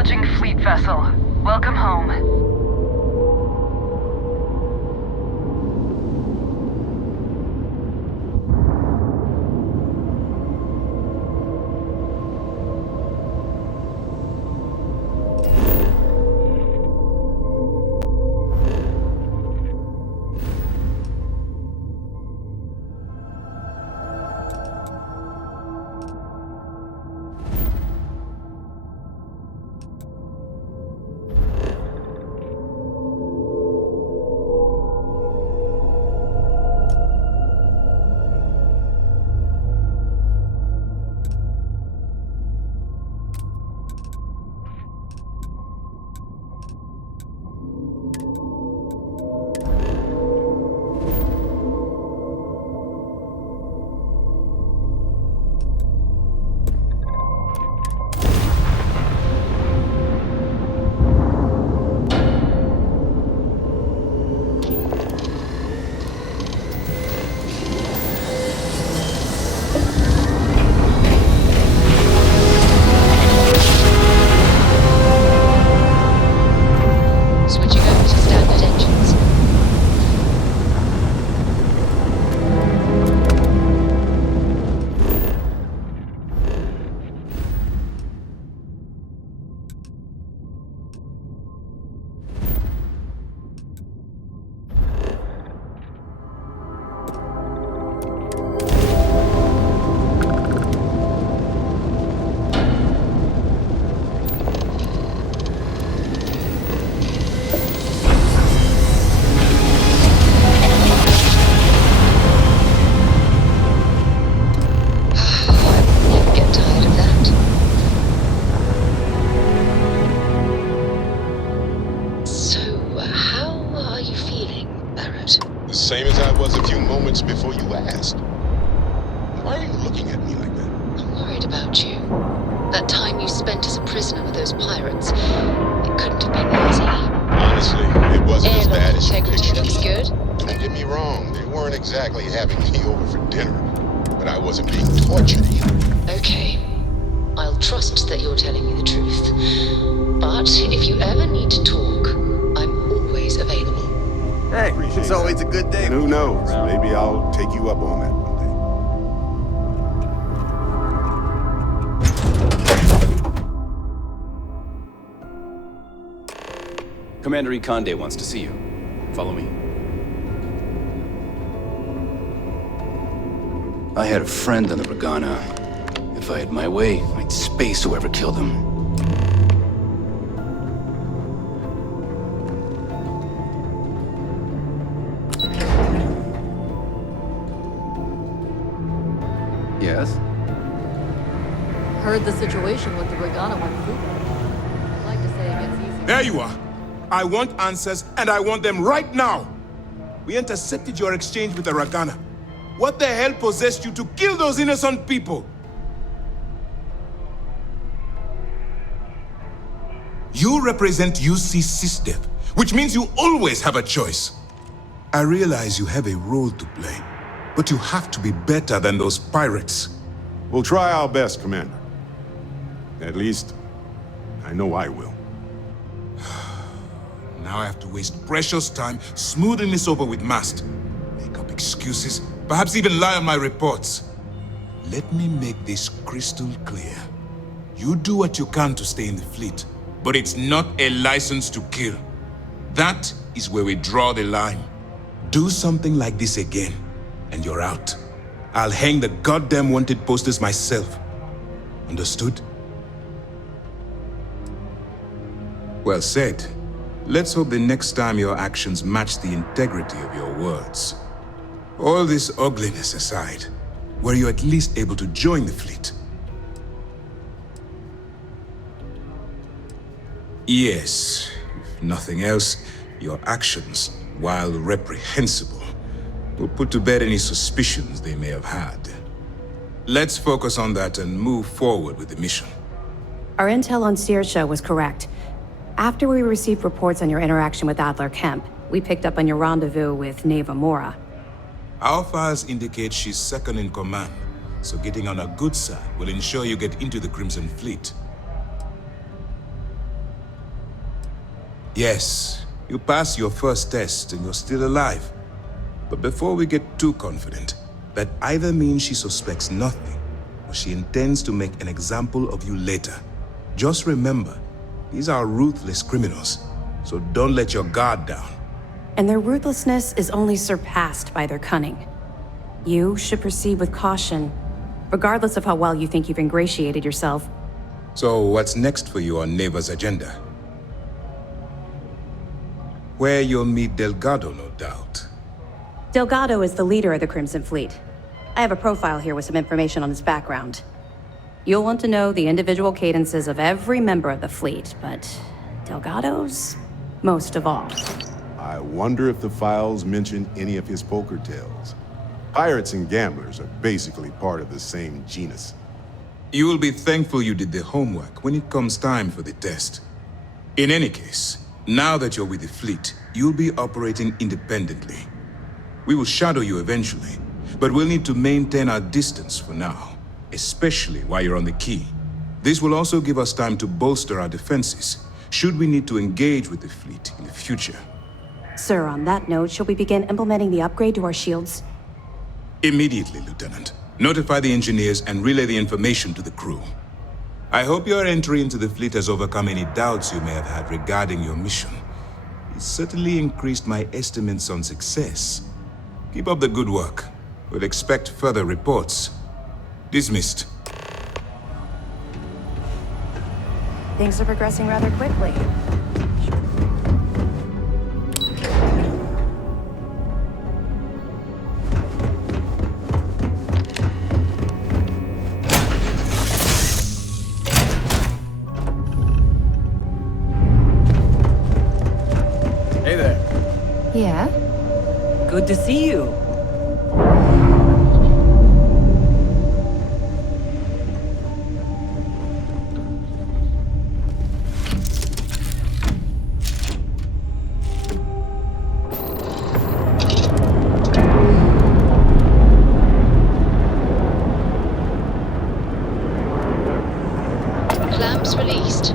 Acknowledging fleet vessel. Welcome home. Same as I was a few moments before you asked. Why are you looking at me like that? I'm worried about you. That time you spent as a prisoner with those pirates, it couldn't have been easy. Honestly, it wasn't as bad as you Integrity pictured. looks good. Don't get me wrong, they weren't exactly having me over for dinner, but I wasn't being tortured either. Okay. I'll trust that you're telling me the truth. But if you ever need to talk, I'm always available. Hey, it's always a good day. And who knows, maybe I'll take you up on that one day. Commander Ikonde wants to see you. Follow me. I had a friend on the Regana. If I had my way, I'd space whoever killed him. Yes? Heard the situation with the Regana went through. I'd like to say it gets easier. There you are. I want answers, and I want them right now. We intercepted your exchange with the Regana. What the hell possessed you to kill those innocent people? You represent UC SysDev, which means you always have a choice. I realize you have a role to play, but you have to be better than those pirates. We'll try our best, Commander. At least, I know I will. Now I have to waste precious time smoothing this over with Mast. Make up excuses, perhaps even lie on my reports. Let me make this crystal clear. You do what you can to stay in the fleet, but it's not a license to kill. That is where we draw the line. Do something like this again, and you're out. I'll hang the goddamn wanted posters myself. Understood? Well said. Let's hope the next time your actions match the integrity of your words. All this ugliness aside, were you at least able to join the fleet? Yes. If nothing else, your actions, while reprehensible, will put to bed any suspicions they may have had. Let's focus on that and move forward with the mission. Our intel on Saoirse was correct. After we received reports on your interaction with Adler Kemp, we picked up on your rendezvous with Neva Mora. Our files indicate she's second in command, so getting on her good side will ensure you get into the Crimson Fleet. Yes, you passed your first test and you're still alive. But before we get too confident, that either means she suspects nothing, or she intends to make an example of you later. Just remember, these are ruthless criminals, so don't let your guard down. And their ruthlessness is only surpassed by their cunning. You should proceed with caution, regardless of how well you think you've ingratiated yourself. So what's next for you on Neva's agenda? Where you'll meet Delgado, no doubt. Delgado is the leader of the Crimson Fleet. I have a profile here with some information on his background. You'll want to know the individual cadences of every member of the fleet, but Delgado's most of all. I wonder if the files mention any of his poker tales. Pirates and gamblers are basically part of the same genus. You will be thankful you did the homework when it comes time for the test. In any case, now that you're with the fleet, you'll be operating independently. We will shadow you eventually, but we'll need to maintain our distance for now, especially while you're on the key. This will also give us time to bolster our defenses, should we need to engage with the fleet in the future. Sir, on that note, shall we begin implementing the upgrade to our shields? Immediately, Lieutenant. Notify the engineers and relay the information to the crew. I hope your entry into the fleet has overcome any doubts you may have had regarding your mission. It certainly increased my estimates on success. Keep up the good work. We'll expect further reports. Dismissed. Things are progressing rather quickly. Hey there. Yeah? Good to see you. Clamps released.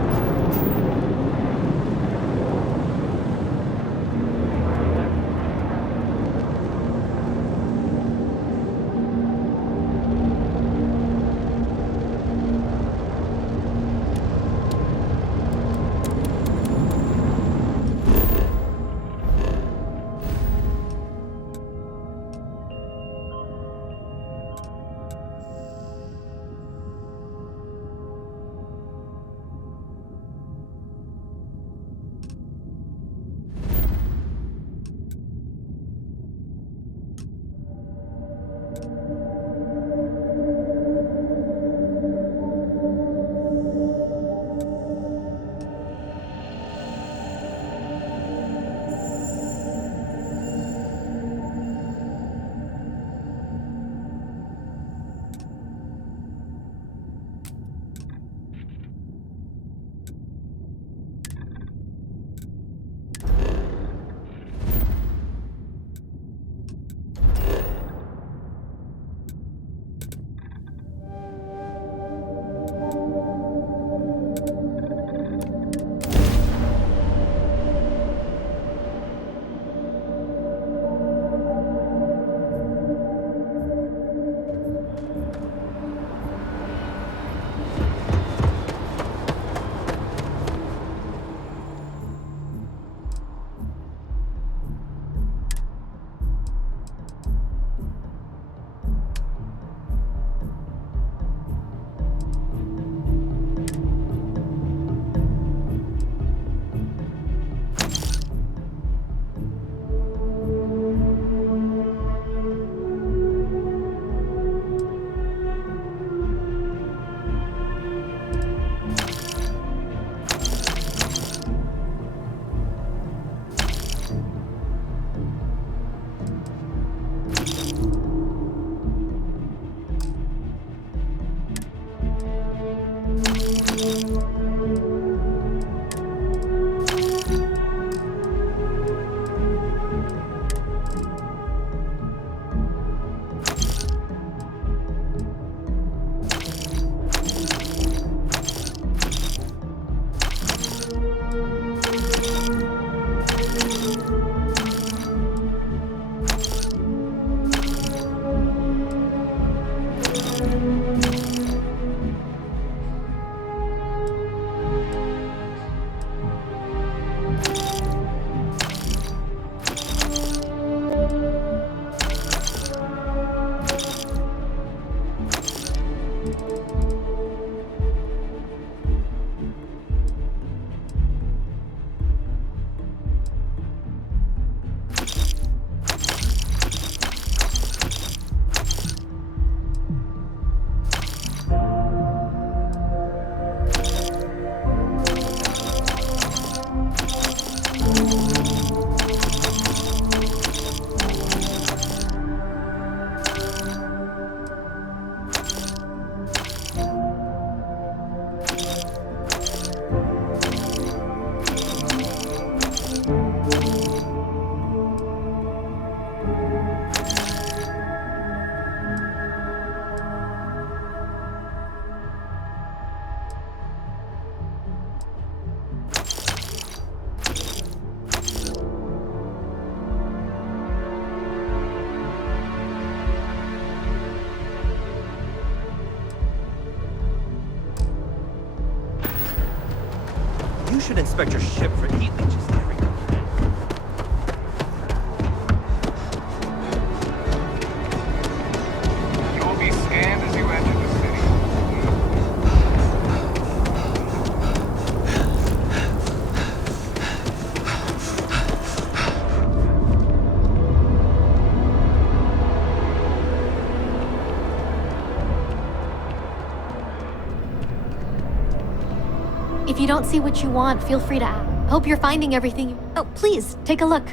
You should inspect your ship for heat leeches every now and then. You will be scanned as you enter the city. If you don't see what you want, feel free to ask. Hope you're finding everything you... Oh, please, take a look.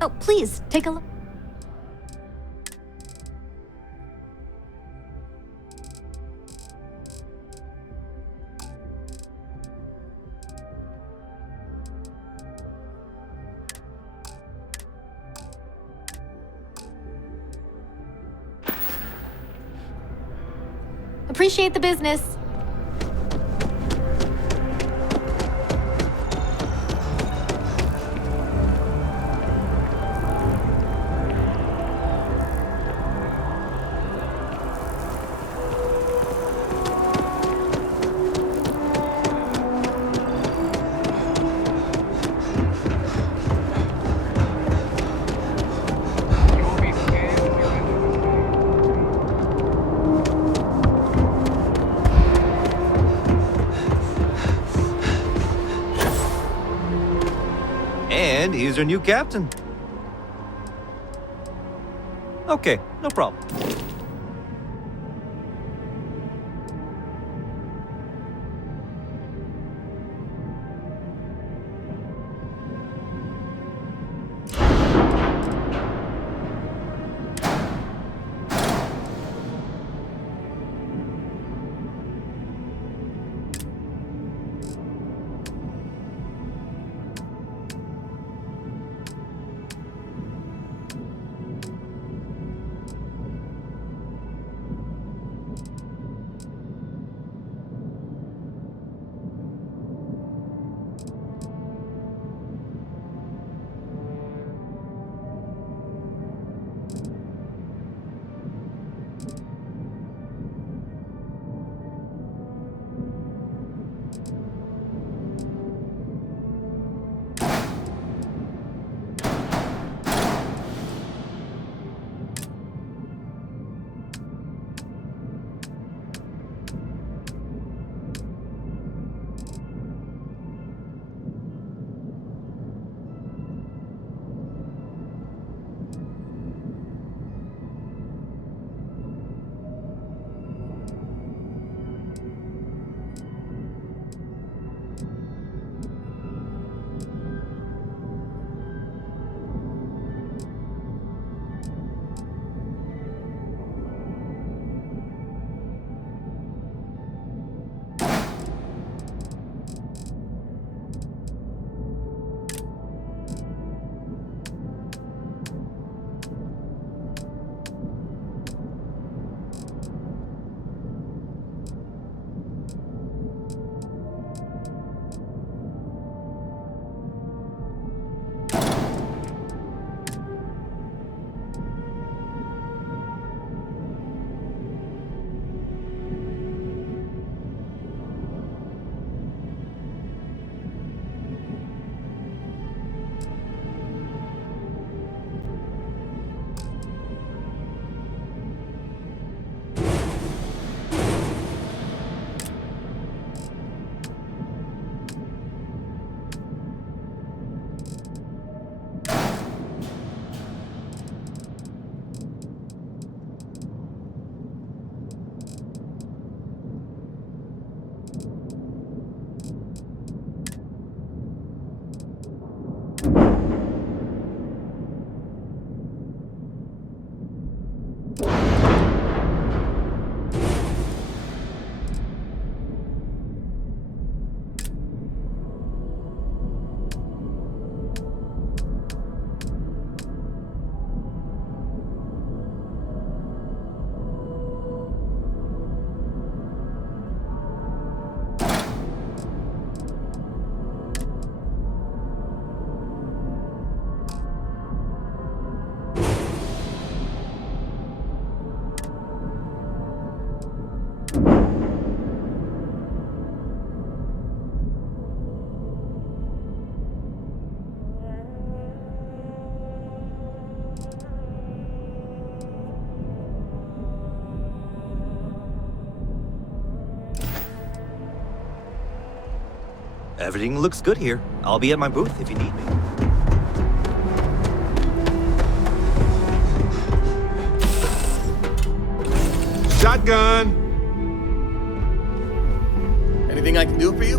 Oh, please, take a look. Appreciate the business. And he's our new captain. Okay, no problem. Everything looks good here. I'll be at my booth if you need me. Shotgun! Anything I can do for you?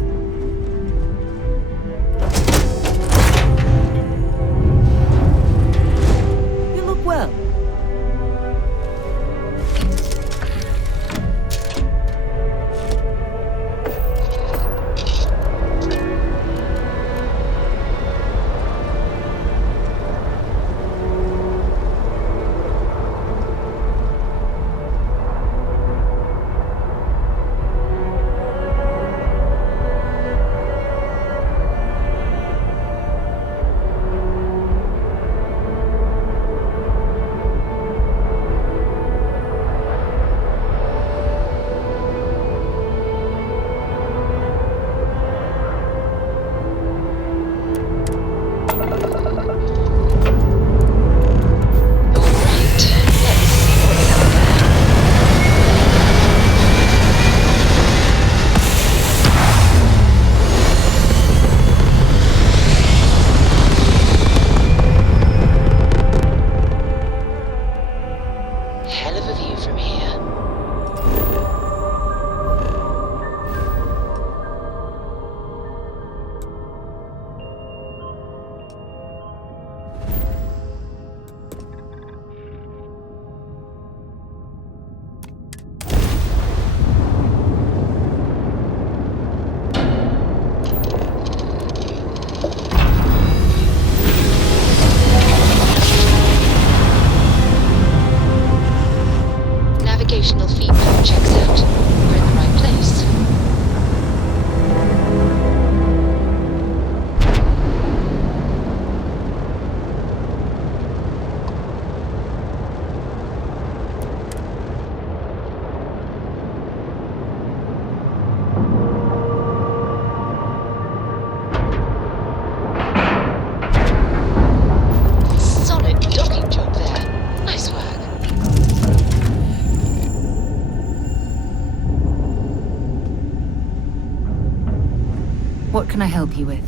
You look well. Navigational feedback checks out. We're in the right place. Solid docking job there. Nice work. What can I help you with?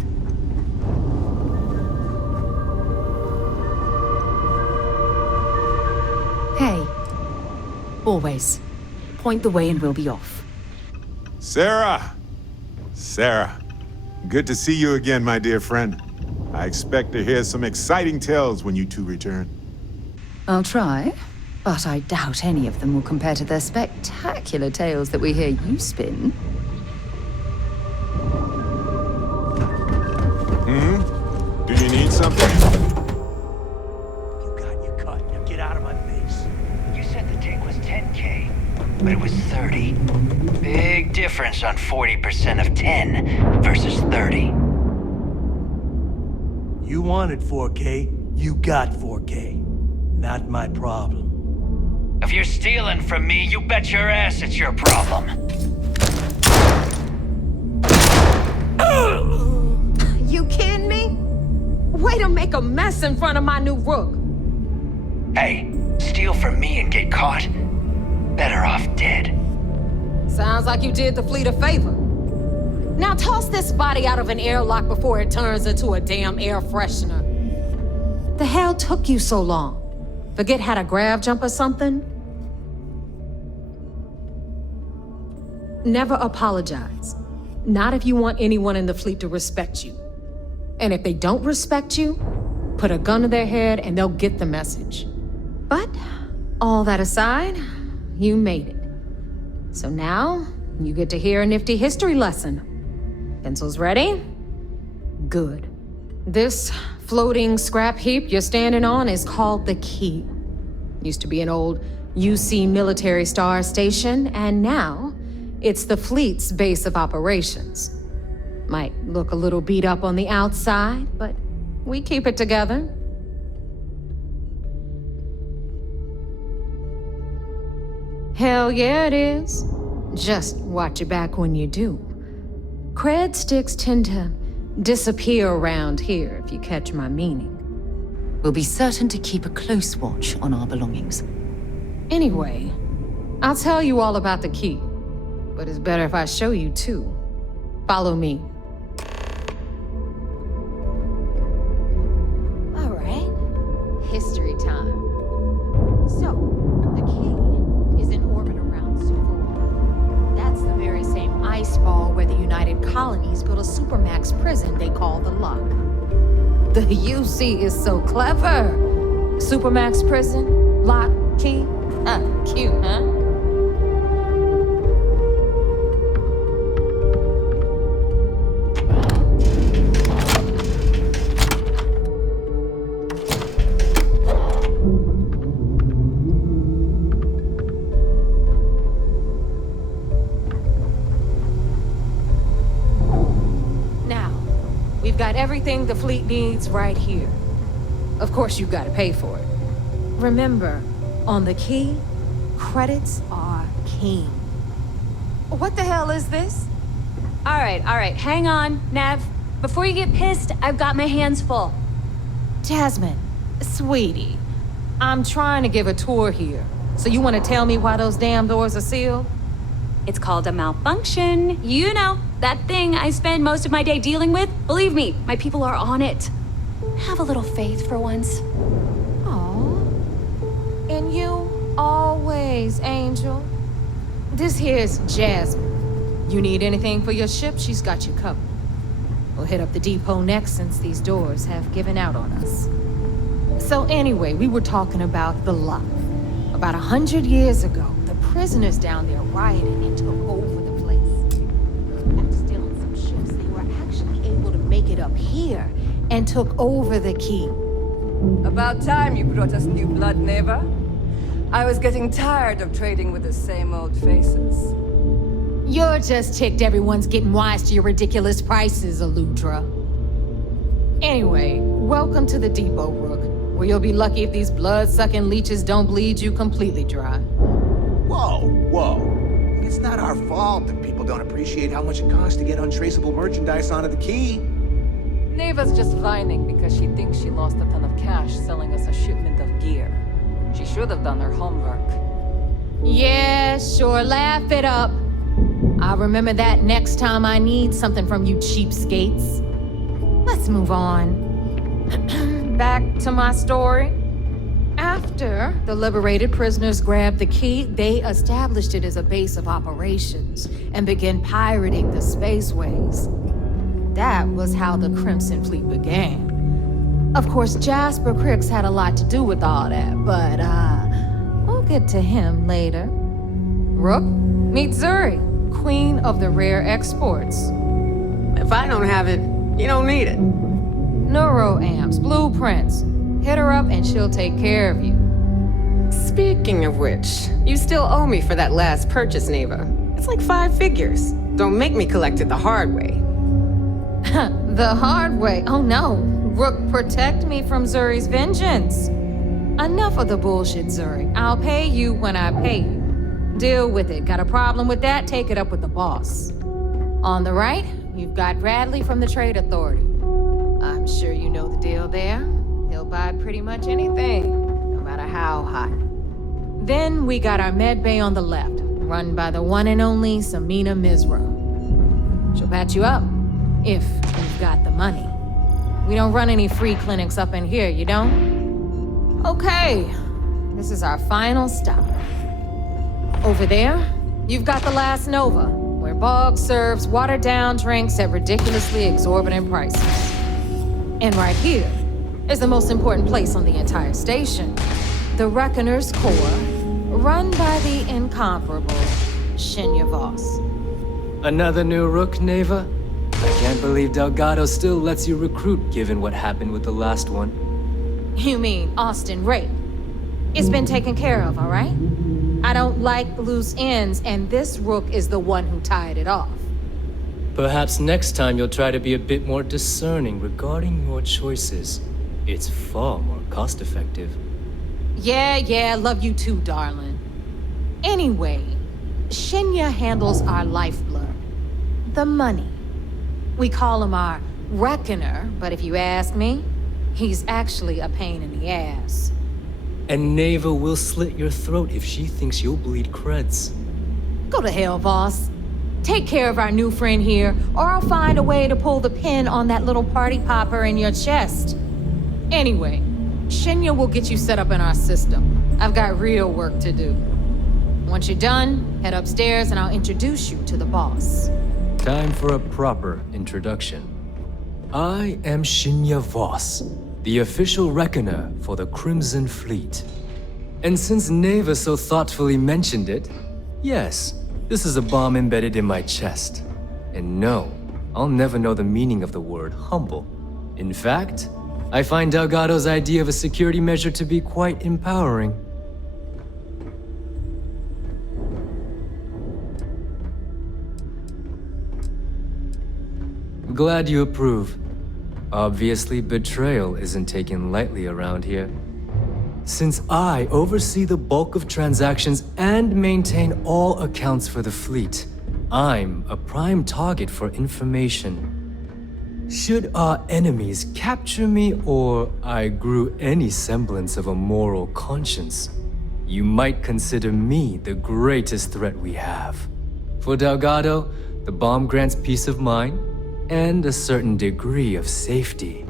Hey. Always. Point the way and we'll be off. Sarah! Sarah, good to see you again, my dear friend. I expect to hear some exciting tales when you two return. I'll try, but I doubt any of them will compare to the spectacular tales that we hear you spin. Do you need something? You got your cut. Now get out of my face. You said the take was 10K, but it was 30. Big difference on 40% of 10 versus 30. You wanted 4K, you got 4K. Not my problem. If you're stealing from me, you bet your ass it's your problem. You kidding me? Way to make a mess in front of my new rook. Hey, steal from me and get caught? Better off dead. Sounds like you did the fleet a favor. Now toss this body out of an airlock before it turns into a damn air freshener. The hell took you so long? Forget how to grav jump or something? Never apologize. Not if you want anyone in the fleet to respect you. And if they don't respect you, put a gun to their head and they'll get the message. But, all that aside, you made it. So now, you get to hear a nifty history lesson. Pencils ready? Good. This floating scrap heap you're standing on is called the Key. Used to be an old UC military star station, and now it's the fleet's base of operations. Might look a little beat up on the outside, but we keep it together. Hell yeah, it is. Just watch your back when you do. Cred sticks tend to disappear around here, if you catch my meaning. We'll be certain to keep a close watch on our belongings. Anyway, I'll tell you all about the Key. But it's better if I show you too. Follow me. history time. So, the key is in orbit around Super. That's the very same ice ball where the United Colonies built a supermax prison they call the Lock. The UC is so clever. Supermax prison, lock, key. Cute, huh? Got everything the fleet needs right here. Of course, you gotta pay for it. Remember, on the key, credits are king. What the hell is this? All right, hang on, Nev. Before you get pissed, I've got my hands full. Jasmine, sweetie, I'm trying to give a tour here. So you want to tell me why those damn doors are sealed? It's called a malfunction. You know, that thing I spend most of my day dealing with. Believe me, my people are on it. Have a little faith for once. Aww. And you always, Angel. This here's Jasmine. You need anything for your ship, she's got you covered. We'll hit up the depot next since these doors have given out on us. So anyway, we were talking about the Lock. About 100 years ago, the prisoners down there rioted and took over the place. After stealing some ships, they were actually able to make it up here and took over the key. About time you brought us new blood, Neva. I was getting tired of trading with the same old faces. You're just ticked everyone's getting wise to your ridiculous prices, Aludra. Anyway, welcome to the depot, Rook, where you'll be lucky if these blood-sucking leeches don't bleed you completely dry. Whoa. It's not our fault that people don't appreciate how much it costs to get untraceable merchandise onto the key. Neva's just whining because she thinks she lost a ton of cash selling us a shipment of gear. She should have done her homework. Yeah, sure, laugh it up. I'll remember that next time I need something from you cheapskates. Let's move on. Back to my story. After the liberated prisoners grabbed the key, they established it as a base of operations and began pirating the spaceways. That was how the Crimson Fleet began. Of course, Jasper Cricks had a lot to do with all that, but we'll get to him later. Rook, meet Zuri, Queen of the Rare Exports. If I don't have it, you don't need it. Neuroamps, blueprints. Hit her up and she'll take care of you. Speaking of which, you still owe me for that last purchase, Neva. It's like 5 figures. Don't make me collect it the hard way. The hard way? Oh no. Rook, protect me from Zuri's vengeance. Enough of the bullshit, Zuri. I'll pay you when I pay you. Deal with it. Got a problem with that? Take it up with the boss. On the right, you've got Bradley from the Trade Authority. I'm sure you know the deal there. He'll buy pretty much anything, no matter how hot. Then we got our med bay on the left, run by the one and only Samina Mizra. She'll patch you up, if you've got the money. We don't run any free clinics up in here, you don't? Okay, this is our final stop. Over there, you've got the Last Nova, where Bog serves watered-down drinks at ridiculously exorbitant prices. And right here is the most important place on the entire station, the Reckoner's Core, run by the incomparable Shinya Voss. Another new Rook, Neva? I can't believe Delgado still lets you recruit, given what happened with the last one. You mean Austin Ray? It's been taken care of, all right? I don't like loose ends, and this Rook is the one who tied it off. Perhaps next time you'll try to be a bit more discerning regarding your choices. It's far more cost-effective. Yeah, love you too, darling. Anyway, Shinya handles our lifeblood. The money. We call him our Reckoner, but if you ask me, he's actually a pain in the ass. And Neva will slit your throat if she thinks you'll bleed creds. Go to hell, Voss. Take care of our new friend here, or I'll find a way to pull the pin on that little party popper in your chest. Anyway, Shinya will get you set up in our system. I've got real work to do. Once you're done, head upstairs and I'll introduce you to the boss. Time for a proper introduction. I am Shinya Voss, the official reckoner for the Crimson Fleet. And since Neva so thoughtfully mentioned it, yes, this is a bomb embedded in my chest. And no, I'll never know the meaning of the word humble. In fact, I find Delgado's idea of a security measure to be quite empowering. Glad you approve. Obviously, betrayal isn't taken lightly around here. Since I oversee the bulk of transactions and maintain all accounts for the fleet, I'm a prime target for information. Should our enemies capture me or I grew any semblance of a moral conscience, you might consider me the greatest threat we have. For Delgado, the bomb grants peace of mind and a certain degree of safety.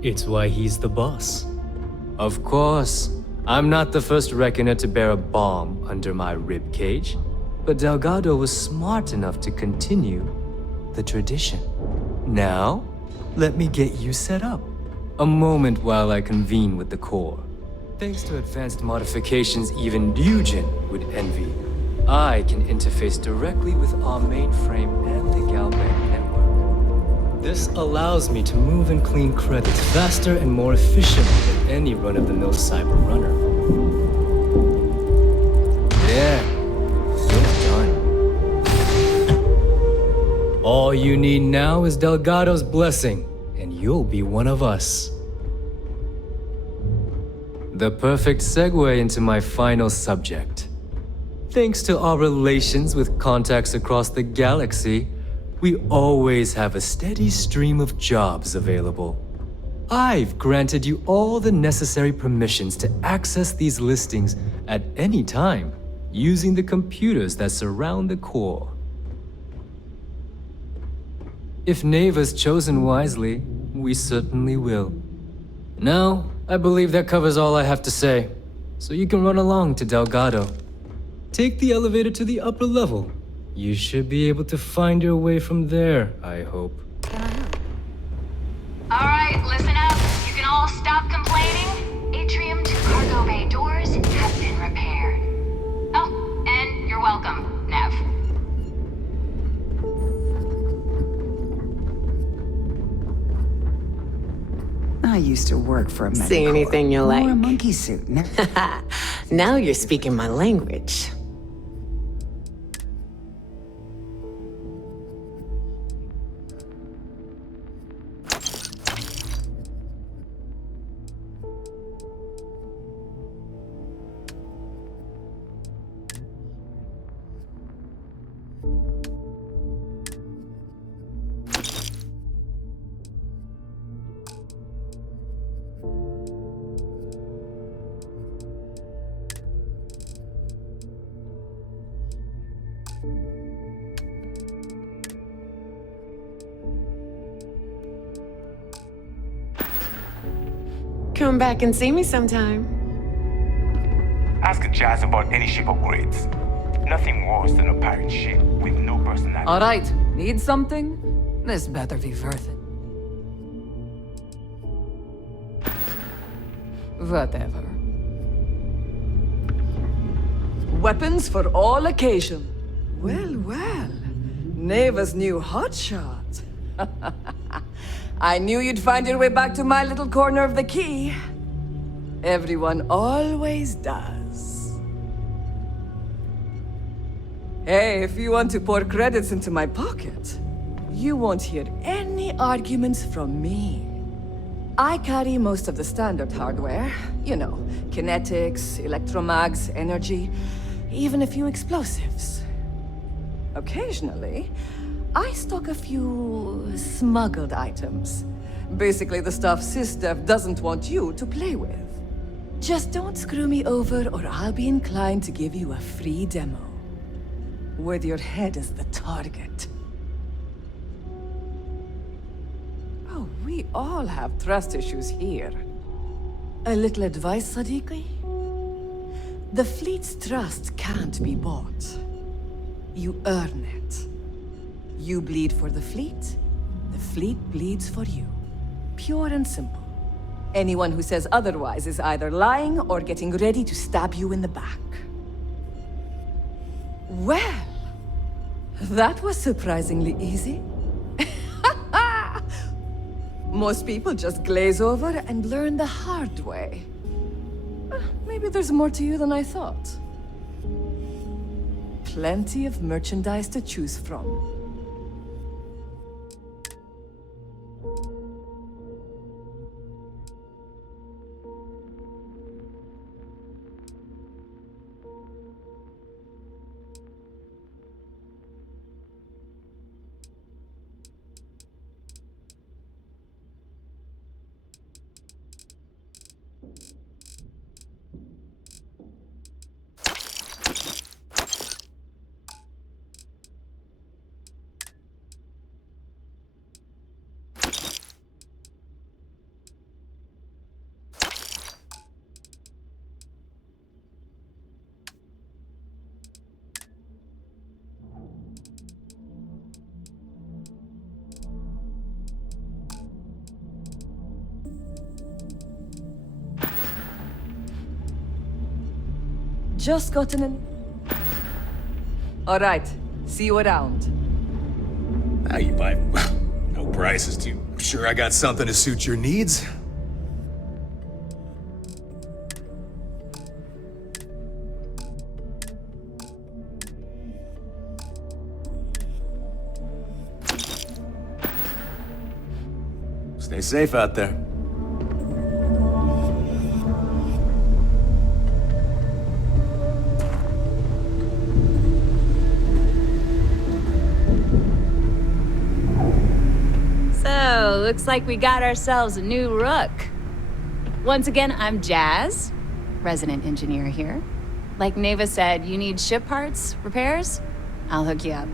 It's why he's the boss. Of course, I'm not the first reckoner to bear a bomb under my ribcage, but Delgado was smart enough to continue the tradition. Now, let me get you set up. A moment while I convene with the core. Thanks to advanced modifications even Ryzen would envy, I can interface directly with our mainframe and the Galbank network. This allows me to move and clean credits faster and more efficiently than any run-of-the-mill cyber runner. There, you're done. All you need now is Delgado's blessing, and you'll be one of us. The perfect segue into my final subject. Thanks to our relations with contacts across the galaxy, we always have a steady stream of jobs available. I've granted you all the necessary permissions to access these listings at any time, using the computers that surround the core. If Neva's chosen wisely, we certainly will. Now, I believe that covers all I have to say, so you can run along to Delgado. Take the elevator to the upper level. You should be able to find your way from there, I hope. Alright, listen up. You can all stop complaining. Atrium to cargo bay doors have been repaired. Oh, and you're welcome, Nev. I used to work for a medical. Say anything you like. Or a monkey suit. Now you're speaking my language. Come back and see me sometime. Ask Jazz about any ship upgrades. Nothing worse than a pirate ship with no personality. All right, need something? This better be worth it. Whatever. Weapons for all occasion. Well, well. Neva's new hotshot. I knew you'd find your way back to my little corner of the key. Everyone always does. Hey, if you want to pour credits into my pocket, you won't hear any arguments from me. I carry most of the standard hardware. You know, kinetics, electromags, energy, even a few explosives. Occasionally, I stock a few smuggled items. Basically the stuff SysDev doesn't want you to play with. Just don't screw me over or I'll be inclined to give you a free demo. With your head as the target. We all have trust issues here. A little advice, Sadiqi? The fleet's trust can't be bought. You earn it. You bleed for the fleet bleeds for you. Pure and simple. Anyone who says otherwise is either lying or getting ready to stab you in the back. Well, that was surprisingly easy. Most people just glaze over and learn the hard way. Maybe there's more to you than I thought. Plenty of merchandise to choose from. Just gotten in. All right, see you around. Now you buy no prices too. I'm sure I got something to suit your needs. Stay safe out there. So, looks like we got ourselves a new rook. Once again, I'm Jazz, resident engineer here. Like Neva said, you need ship parts, repairs? I'll hook you up.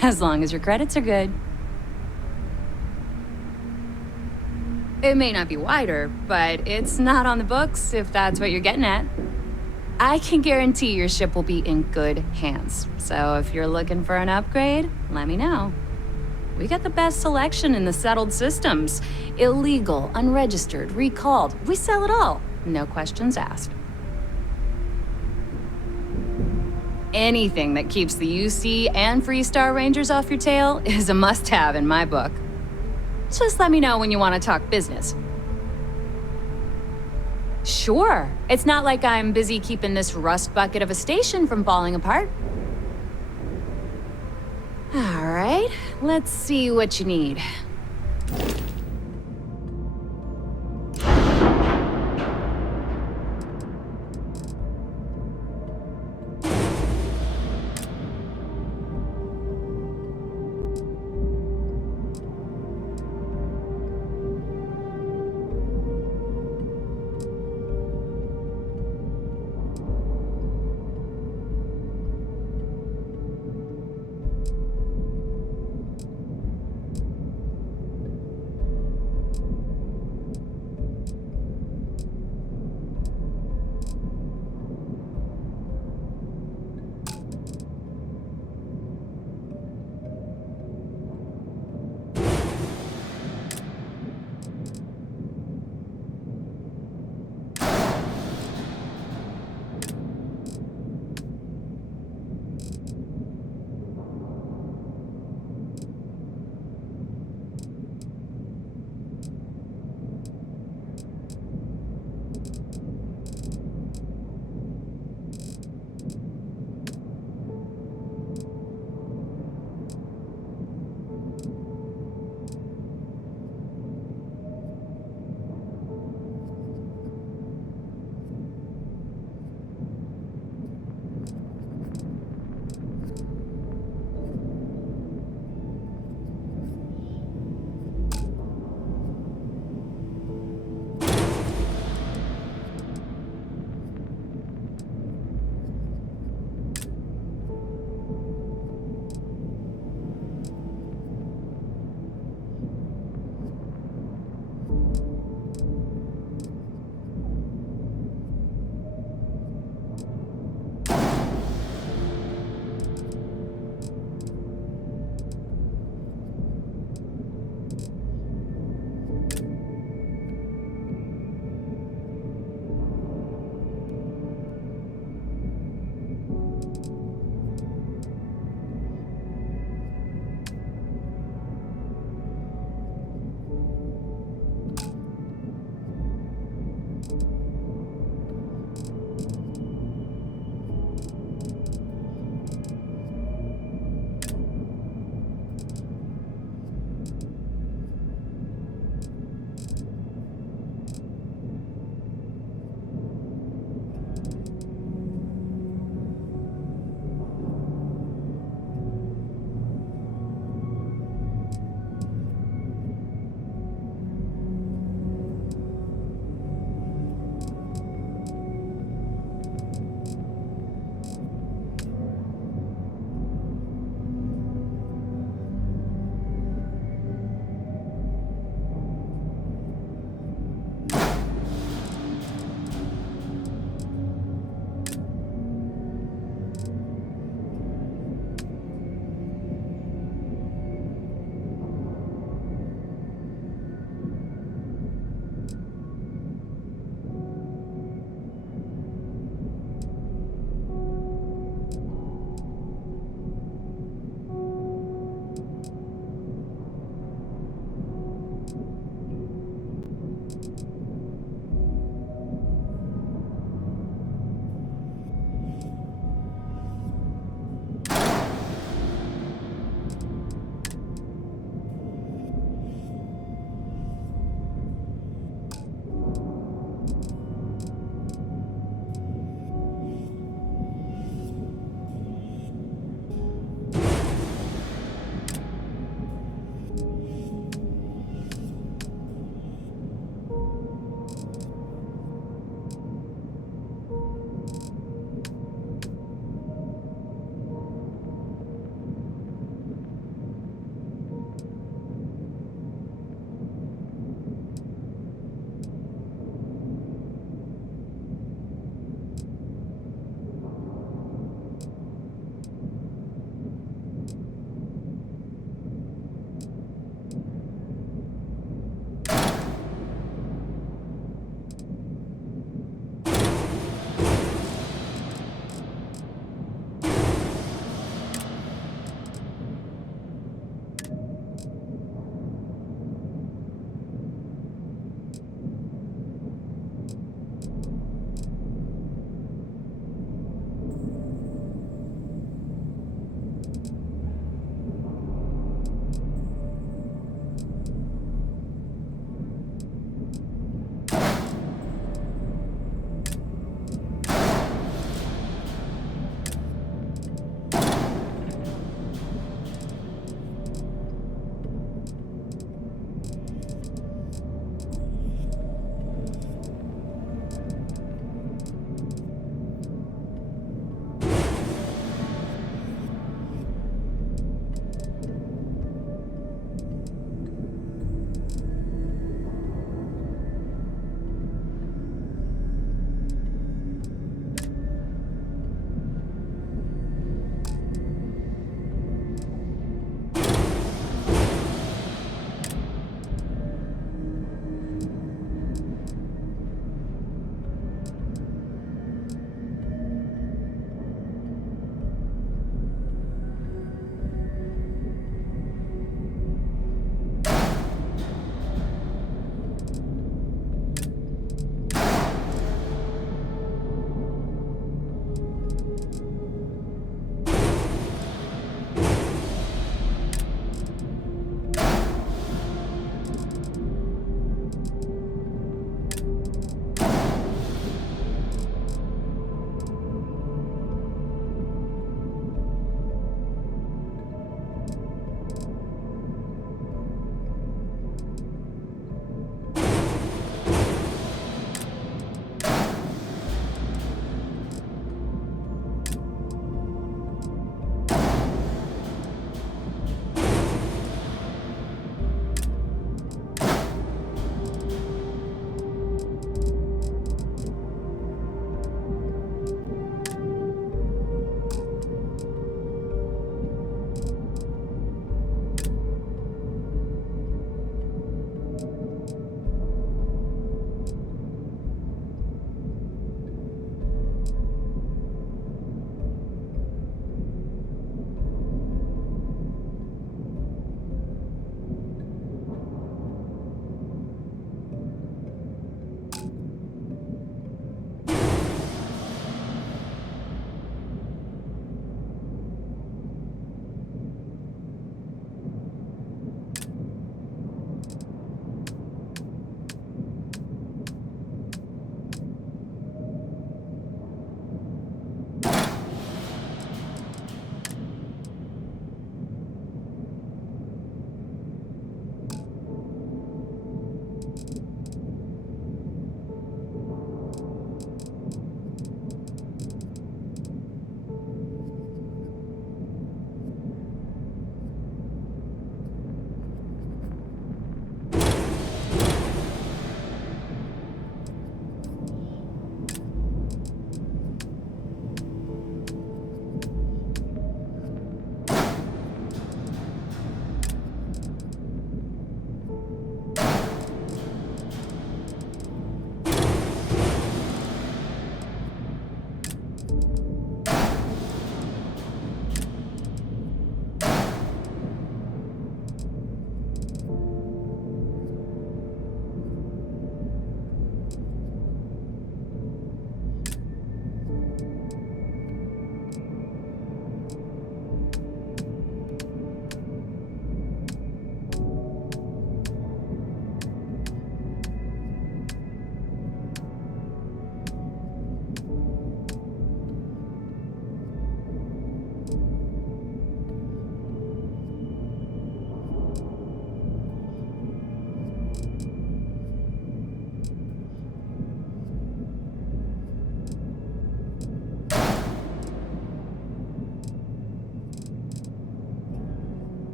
As long as your credits are good. It may not be wider, but it's not on the books, if that's what you're getting at. I can guarantee your ship will be in good hands. So if you're looking for an upgrade, let me know. We got the best selection in the settled systems. Illegal, unregistered, recalled. We sell it all. No questions asked. Anything that keeps the UC and Freestar Rangers off your tail is a must-have in my book. Just let me know when you want to talk business. Sure. It's not like I'm busy keeping this rust bucket of a station from falling apart. All right, let's see what you need.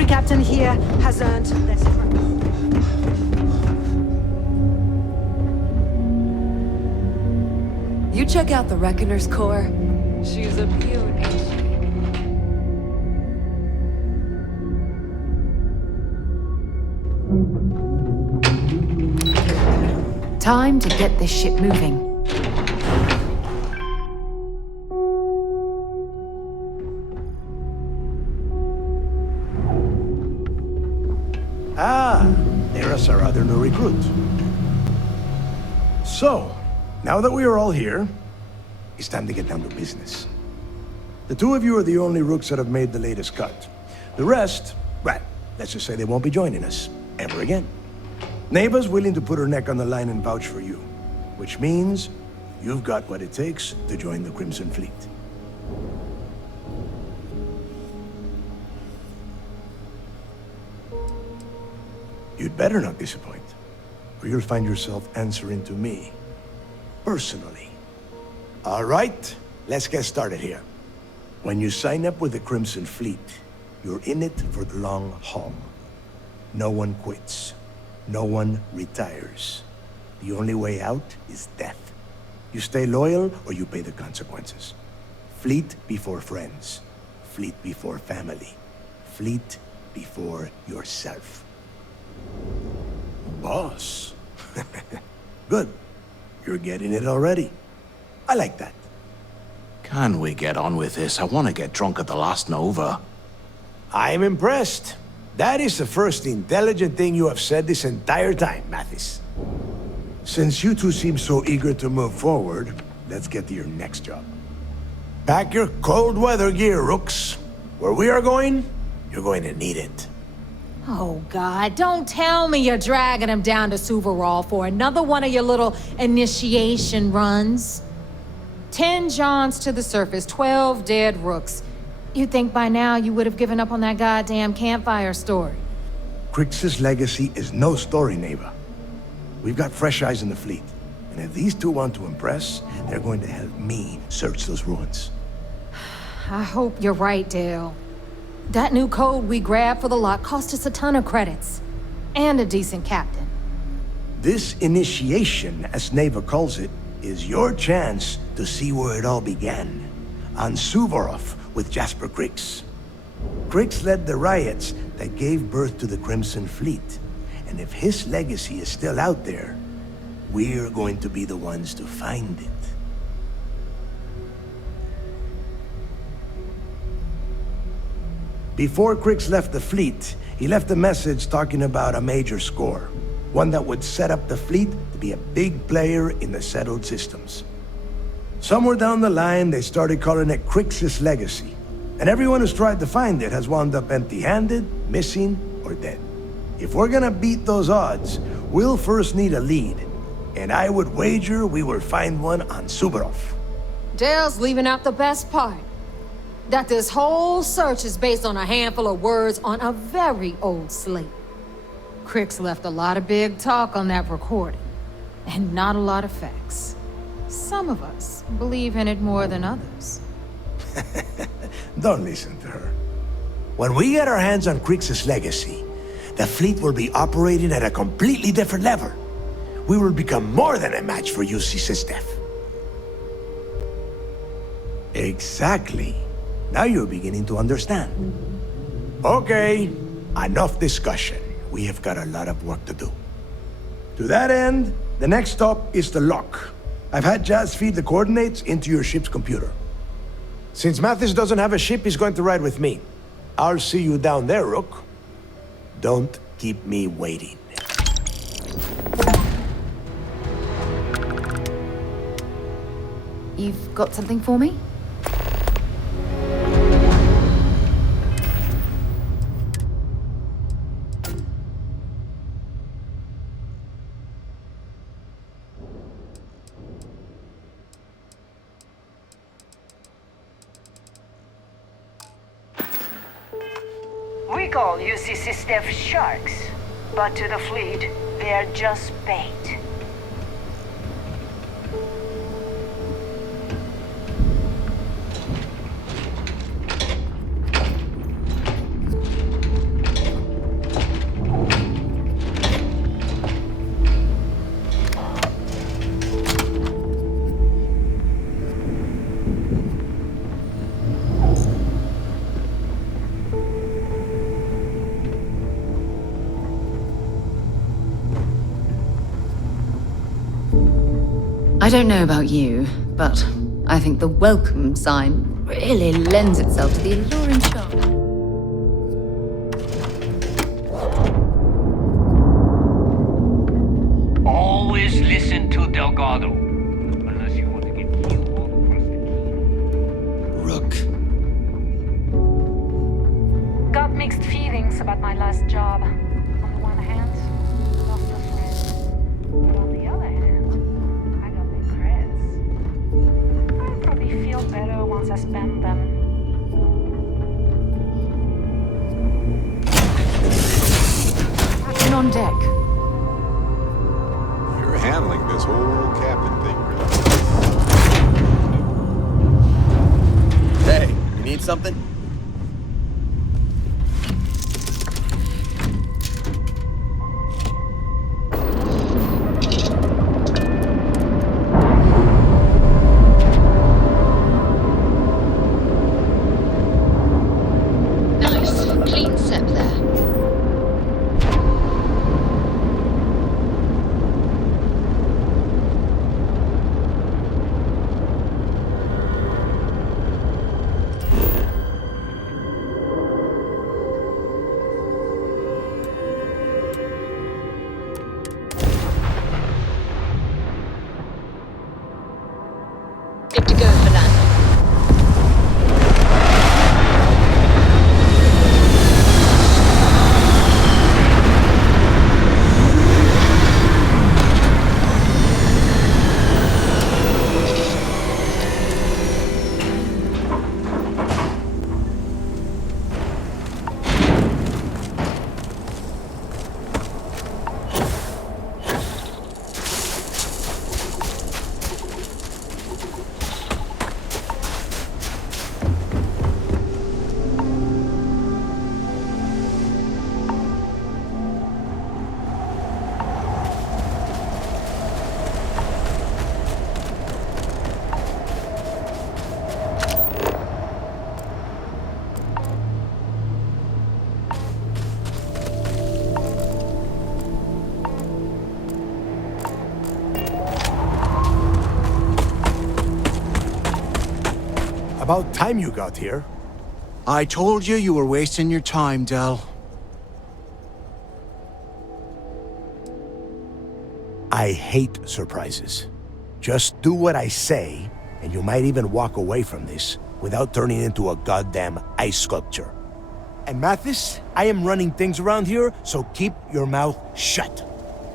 Every captain here has earned their separate. You check out the Reckoner's core. She's a beaut, ain't she? Time to get this ship moving. Ah, there's our other new recruit. So, now that we are all here, it's time to get down to business. The two of you are the only rooks that have made the latest cut. The rest, well, let's just say they won't be joining us ever again. Neva's willing to put her neck on the line and vouch for you, which means you've got what it takes to join the Crimson Fleet. You'd better not disappoint, or you'll find yourself answering to me, personally. All right, let's get started here. When you sign up with the Crimson Fleet, you're in it for the long haul. No one quits. No one retires. The only way out is death. You stay loyal or you pay the consequences. Fleet before friends. Fleet before family. Fleet before yourself. Boss. Good. You're getting it already. I like that. Can we get on with this? I want to get drunk at the last Nova. I'm impressed. That is the first intelligent thing you have said this entire time, Mathis. Since you two seem so eager to move forward, let's get to your next job. Pack your cold weather gear, Rooks. Where we are going, you're going to need it. Oh, God, don't tell me you're dragging him down to Suvarol for another one of your little initiation runs. 10 Johns to the surface, 12 dead Rooks. You'd think by now you would have given up on that goddamn campfire story. Crix's legacy is no story, Neva. We've got fresh eyes in the fleet. And if these two want to impress, they're going to help me search those ruins. I hope you're right, Dale. That new code we grabbed for the lot cost us a ton of credits. And a decent captain. This initiation, as Neva calls it, is your chance to see where it all began. On Suvorov with Jasper Crix. Crix led the riots that gave birth to the Crimson Fleet. And if his legacy is still out there, we're going to be the ones to find it. Before Crix left the fleet, he left a message talking about a major score. One that would set up the fleet to be a big player in the settled systems. Somewhere down the line, they started calling it Crix's legacy. And everyone who's tried to find it has wound up empty-handed, missing, or dead. If we're gonna beat those odds, we'll first need a lead. And I would wager we will find one on Suvorov. Dale's leaving out the best part. That this whole search is based on a handful of words on a very old slate. Crix left a lot of big talk on that recording, and not a lot of facts. Some of us believe in it more than others. Don't listen to her. When we get our hands on Crix's legacy, the fleet will be operating at a completely different level. We will become more than a match for UC Systef. Exactly. Now you're beginning to understand. Okay, enough discussion. We have got a lot of work to do. To that end, the next stop is the lock. I've had Jazz feed the coordinates into your ship's computer. Since Mathis doesn't have a ship, he's going to ride with me. I'll see you down there, Rook. Don't keep me waiting. You've got something for me? We call UC Systef sharks, but to the fleet, they're just bait. I don't know about you, but I think the welcome sign really lends itself to the alluring charm. Always listen to Delgado. Unless you want to get killed all across the key. Rook. Got mixed feelings about my last job. On the one hand, lost a friend. But on the other hand, I got my creds. I'll probably feel better once I spend them. Captain on deck. You're handling this whole captain thing really. Hey, you need something? Nice. Clean sep there. Good to go for landing. About time you got here. I told you you were wasting your time, Del. I hate surprises. Just do what I say, and you might even walk away from this without turning into a goddamn ice sculpture. And Mathis, I am running things around here, so keep your mouth shut.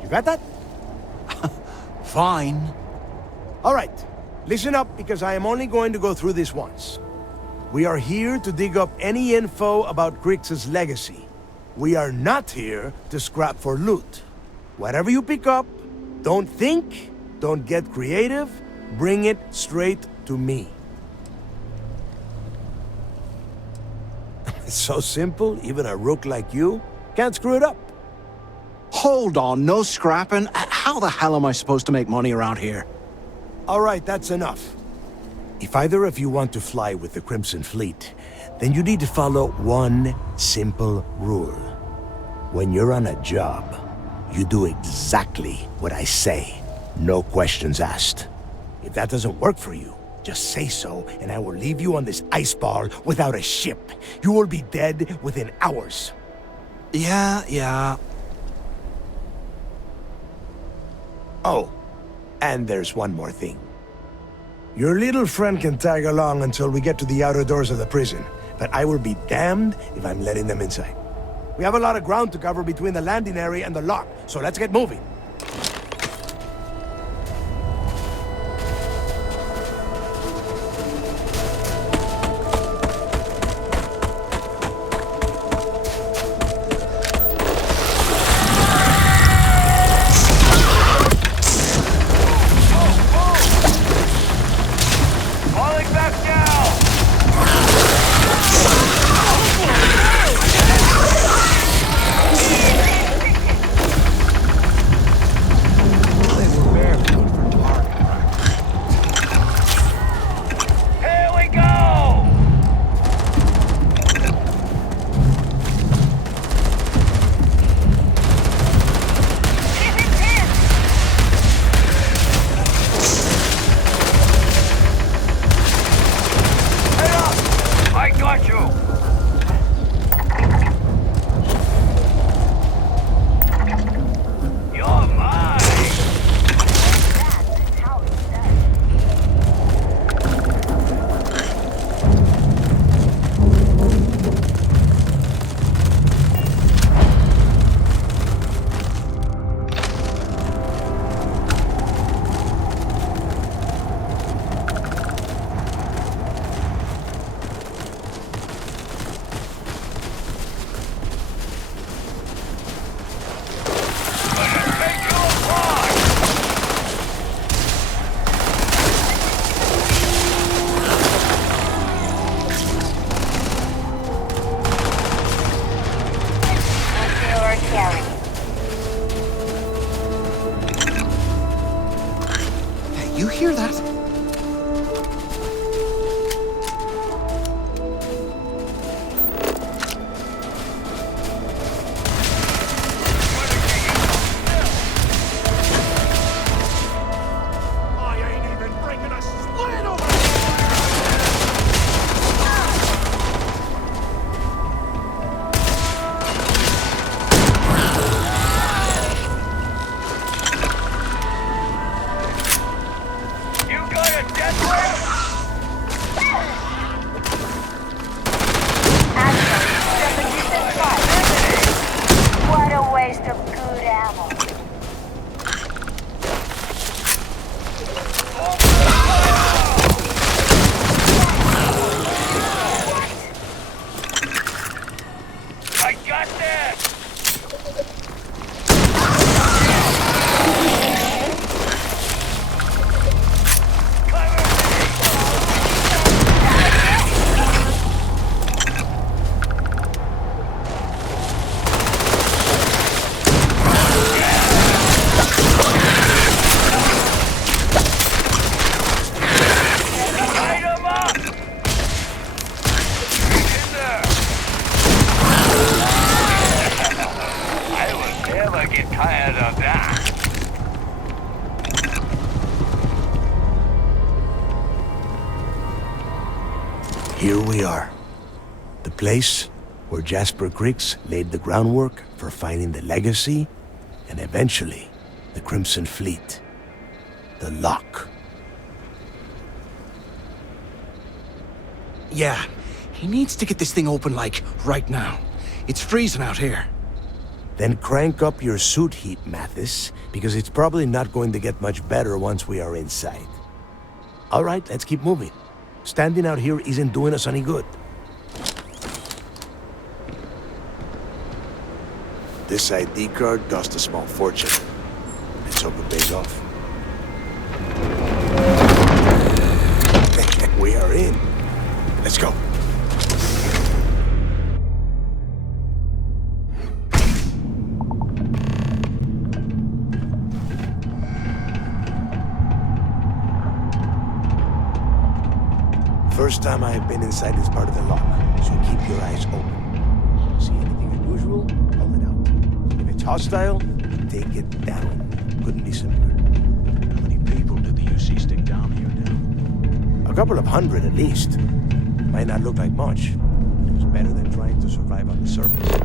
You got that? Fine. All right. Listen up, because I am only going to go through this once. We are here to dig up any info about Grix's legacy. We are not here to scrap for loot. Whatever you pick up, don't think, don't get creative, bring it straight to me. It's so simple, even a rook like you can't screw it up. Hold on, no scrapping. How the hell am I supposed to make money around here? All right, that's enough. If either of you want to fly with the Crimson Fleet, then you need to follow one simple rule. When you're on a job, you do exactly what I say. No questions asked. If that doesn't work for you, just say so, and I will leave you on this ice ball without a ship. You will be dead within hours. Yeah. Oh, and there's one more thing. Your little friend can tag along until we get to the outer doors of the prison, but I will be damned if I'm letting them inside. We have a lot of ground to cover between the landing area and the lock, so let's get moving. What a waste of good ammo. I got this! Here we are. The place where Jasper Griggs laid the groundwork for finding the Legacy and eventually the Crimson Fleet. The lock. Yeah, he needs to get this thing open, like, right now. It's freezing out here. Then crank up your suit heat, Mathis, because it's probably not going to get much better once we are inside. All right, let's keep moving. Standing out here isn't doing us any good. This ID card cost a small fortune. Let's hope it pays off. We are in. Let's go. First time I have been inside this part of the lock, so keep your eyes open. See anything unusual? Call it out. If it's hostile, take it down. Couldn't be simpler. How many people did the UC stick down here now? A couple of hundred at least. Might not look like much. It's better than trying to survive on the surface.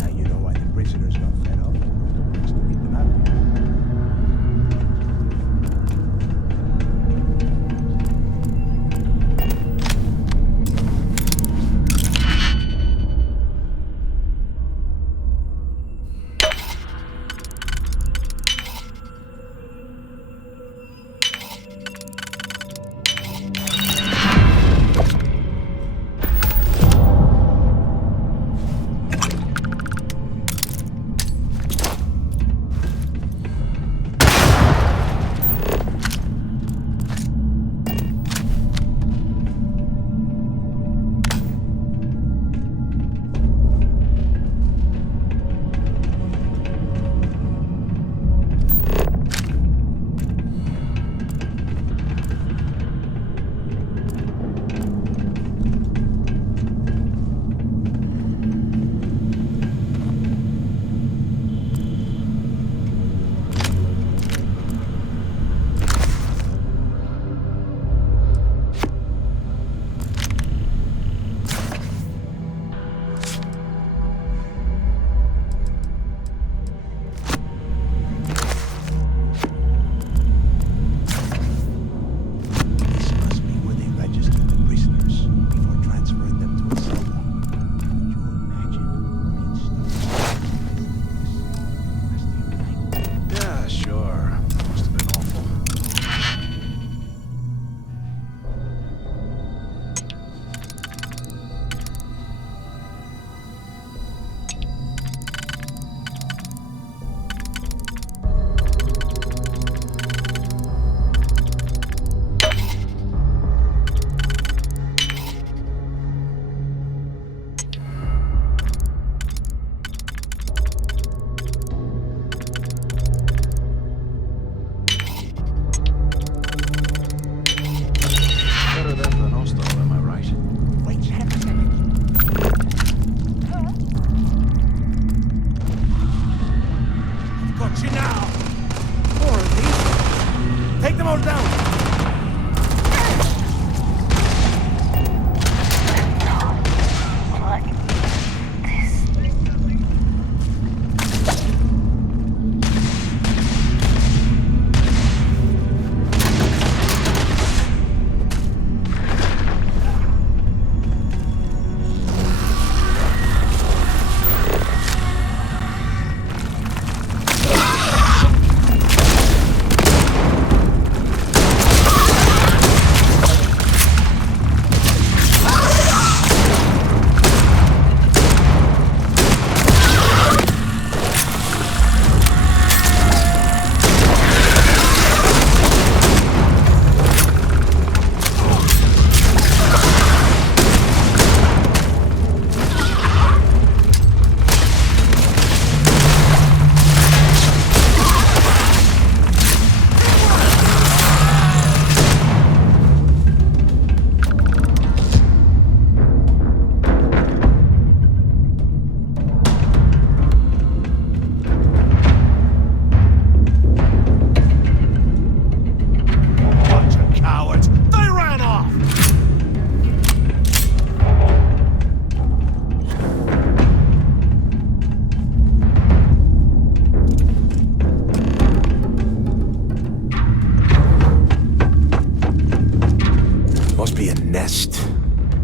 Now you know why the prisoners got fed up. Just to beat them out of here.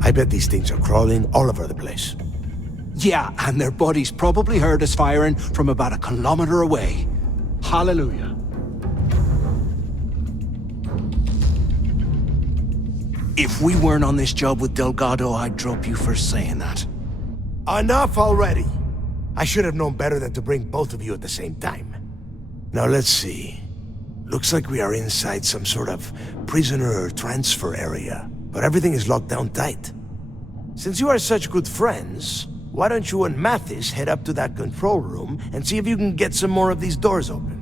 I bet these things are crawling all over the place. Yeah, and their buddies probably heard us firing from about 1 kilometer away. Hallelujah. If we weren't on this job with Delgado, I'd drop you for saying that. Enough already! I should have known better than to bring both of you at the same time. Now let's see. Looks like we are inside some sort of prisoner transfer area, but everything is locked down tight. Since you are such good friends, why don't you and Mathis head up to that control room and see if you can get some more of these doors open?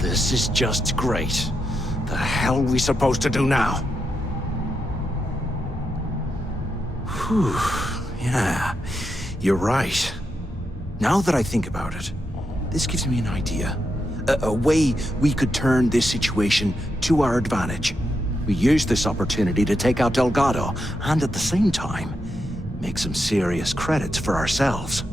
This is just great. The hell are we supposed to do now? Whew, yeah, you're right. Now that I think about it, this gives me an idea. A way we could turn this situation to our advantage. We use this opportunity to take out Delgado, and at the same time, make some serious credits for ourselves.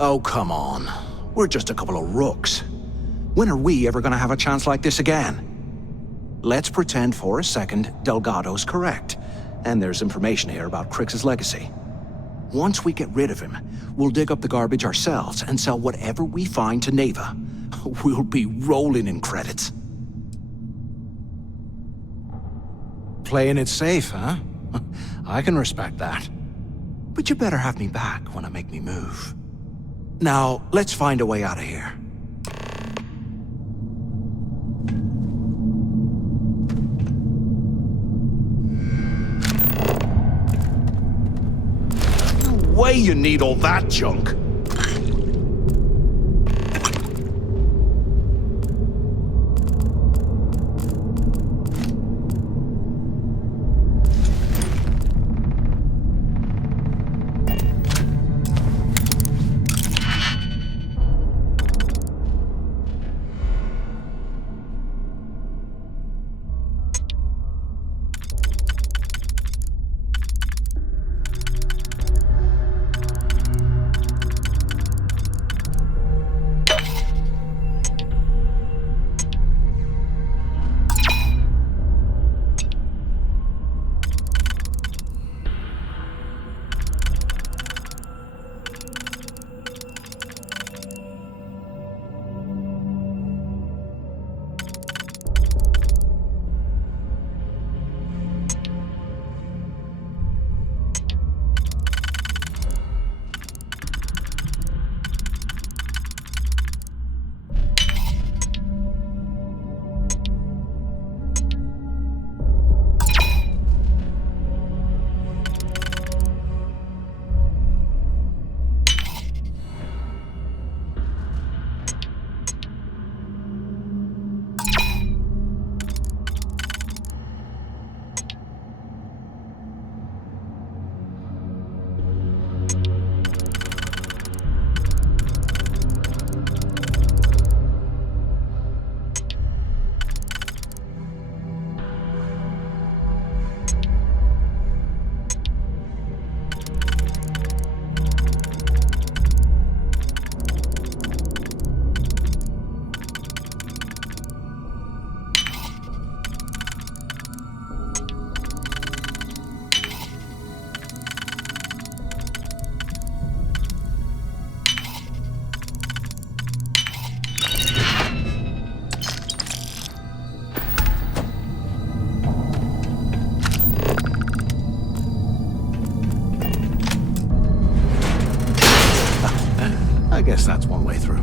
Oh, come on. We're just a couple of rooks. When are we ever gonna have a chance like this again? Let's pretend for a second Delgado's correct, and there's information here about Crix's legacy. Once we get rid of him, we'll dig up the garbage ourselves and sell whatever we find to Neva. We'll be rolling in credits. Playing it safe, huh? I can respect that. But you better have me back when I make me move. Now, let's find a way out of here. No way you need all that junk. guess that's one way through.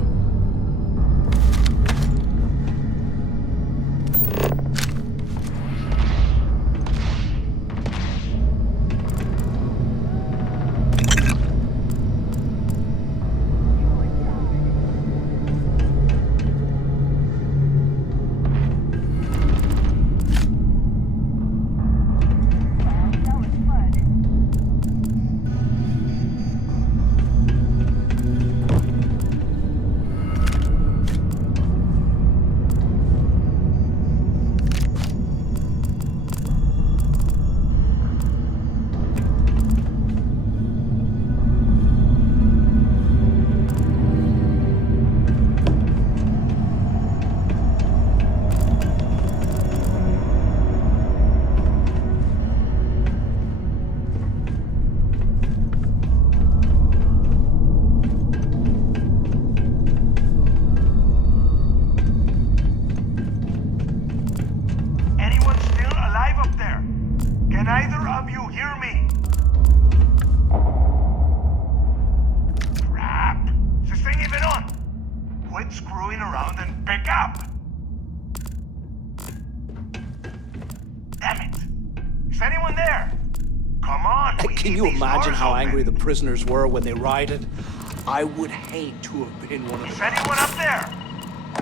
Can you imagine how angry the prisoners were when they rioted? I would hate to have been one of them. Is anyone up there?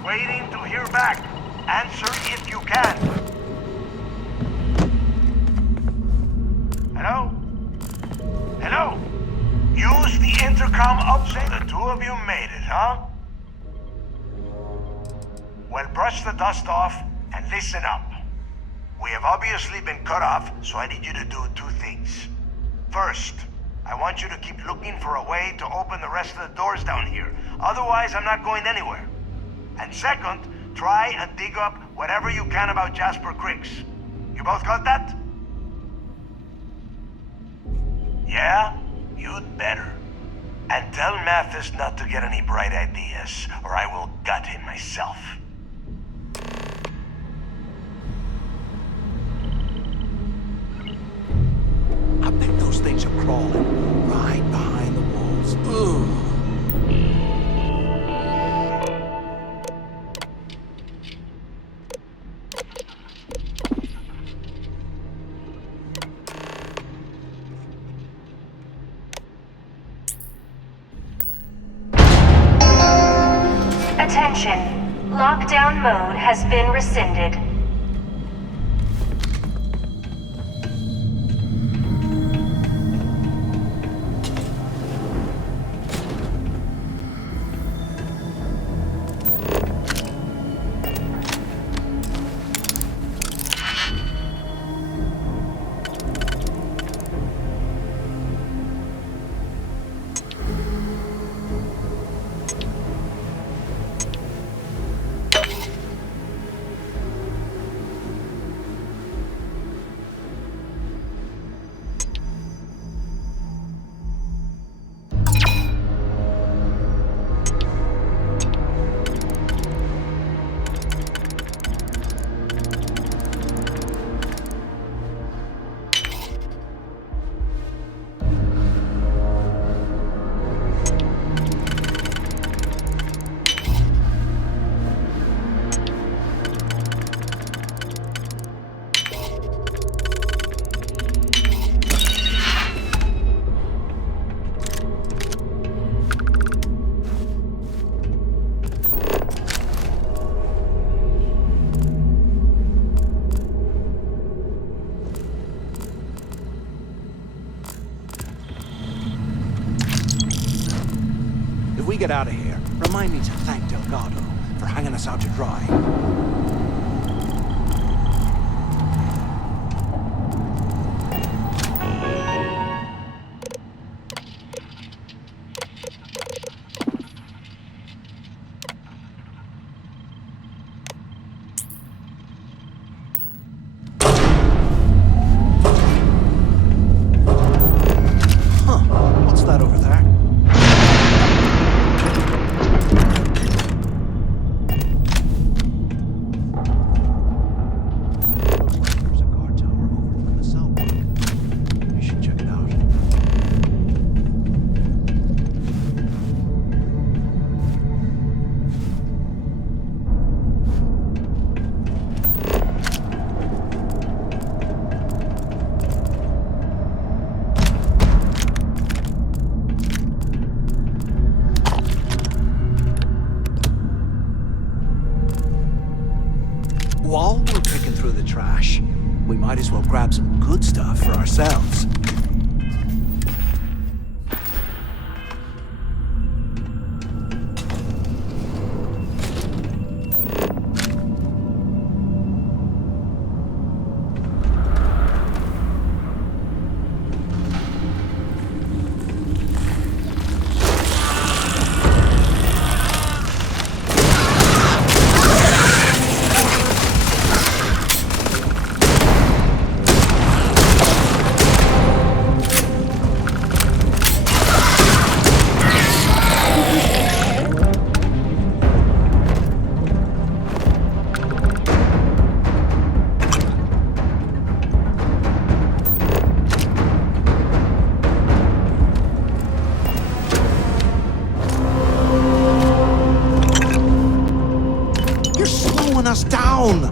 Waiting to hear back. Answer if you can. Hello? Hello? Use the intercom upstairs. The two of you made it, huh? Well, brush the dust off and listen up. We have obviously been cut off, so I need you to do two things. First, I want you to keep looking for a way to open the rest of the doors down here. Otherwise, I'm not going anywhere. And second, try and dig up whatever you can about Jasper Cricks. You both got that? Yeah? You'd better. And tell Mathis not to get any bright ideas, or I will gut him myself. I bet those things are crawling right behind the walls. Ugh. Attention. Lockdown mode has been rescinded. If we get out of here, remind me to thank Delgado for hanging us out to dry. What's that over there? grab some good stuff for ourselves. Us down!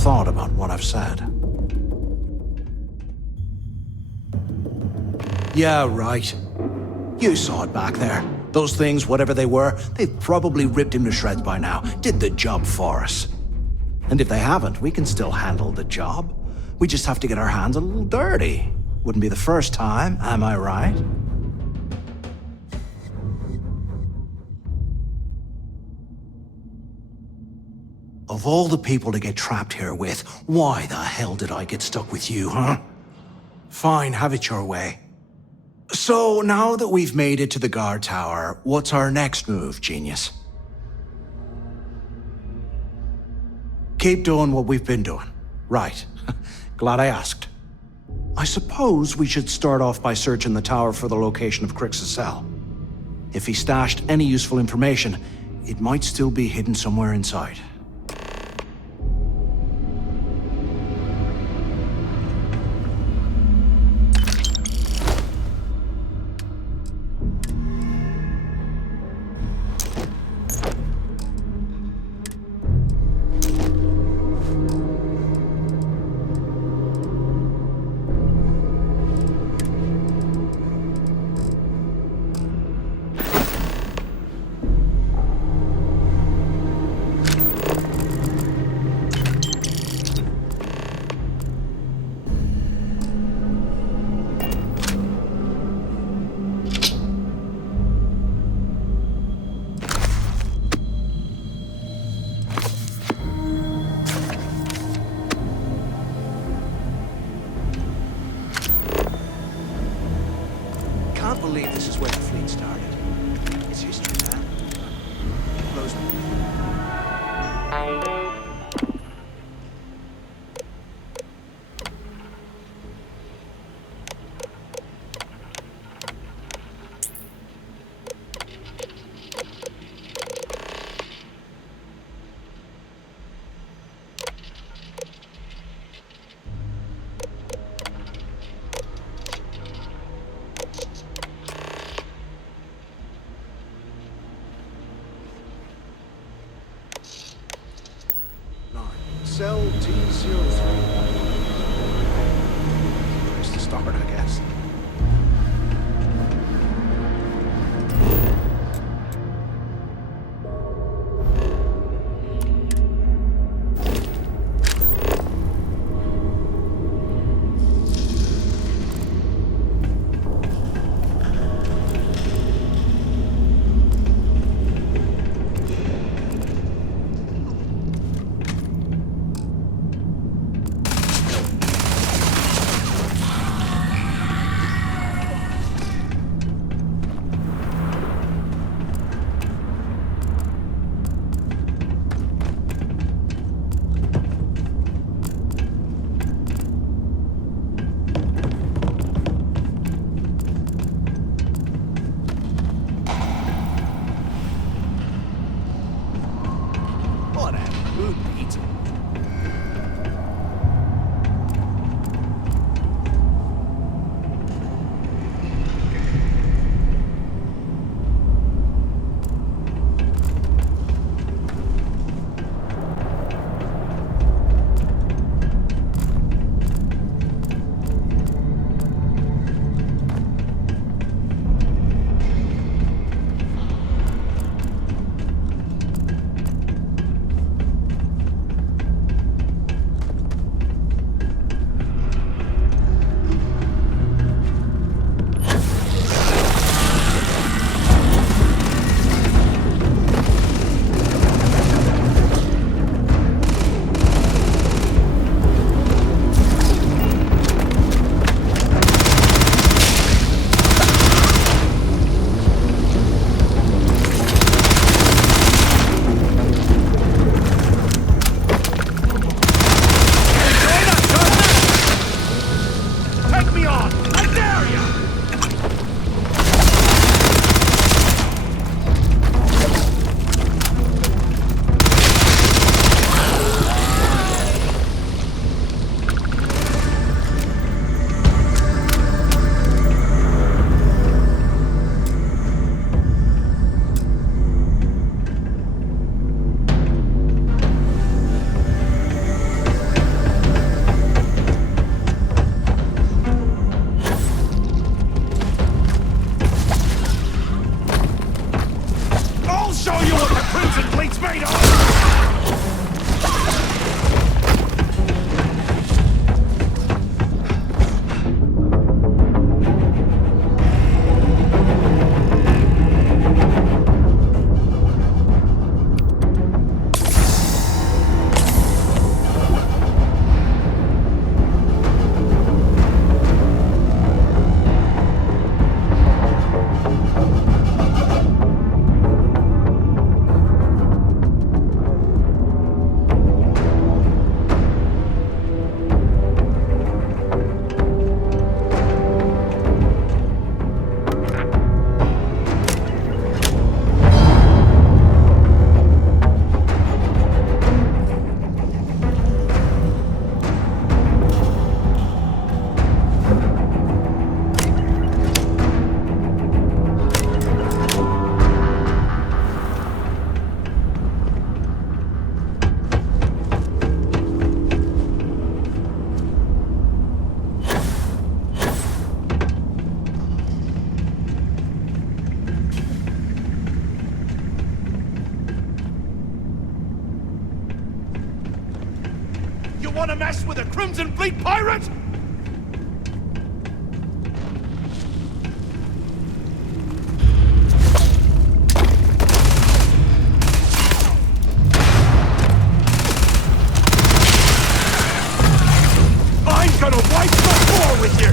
Thought about what I've said. Yeah, right. You saw it back there. Those things, whatever they were, they've probably ripped him to shreds by now. Did the job for us. And if they haven't, we can still handle the job. We just have to get our hands a little dirty. Wouldn't be the first time, am I right? Of all the people to get trapped here with, why the hell did I get stuck with you, huh? Fine, have it your way. So, now that we've made it to the guard tower, what's our next move, genius? Keep doing what we've been doing. Right. Glad I asked. I suppose we should start off by searching the tower for the location of Crix's cell. If he stashed any useful information, it might still be hidden somewhere inside. believe this is where the fleet started. It's history, man. Close me. Cell T03. Where's the start, I guess? want to mess with a Crimson Fleet pirate? I'm gonna wipe the floor with you!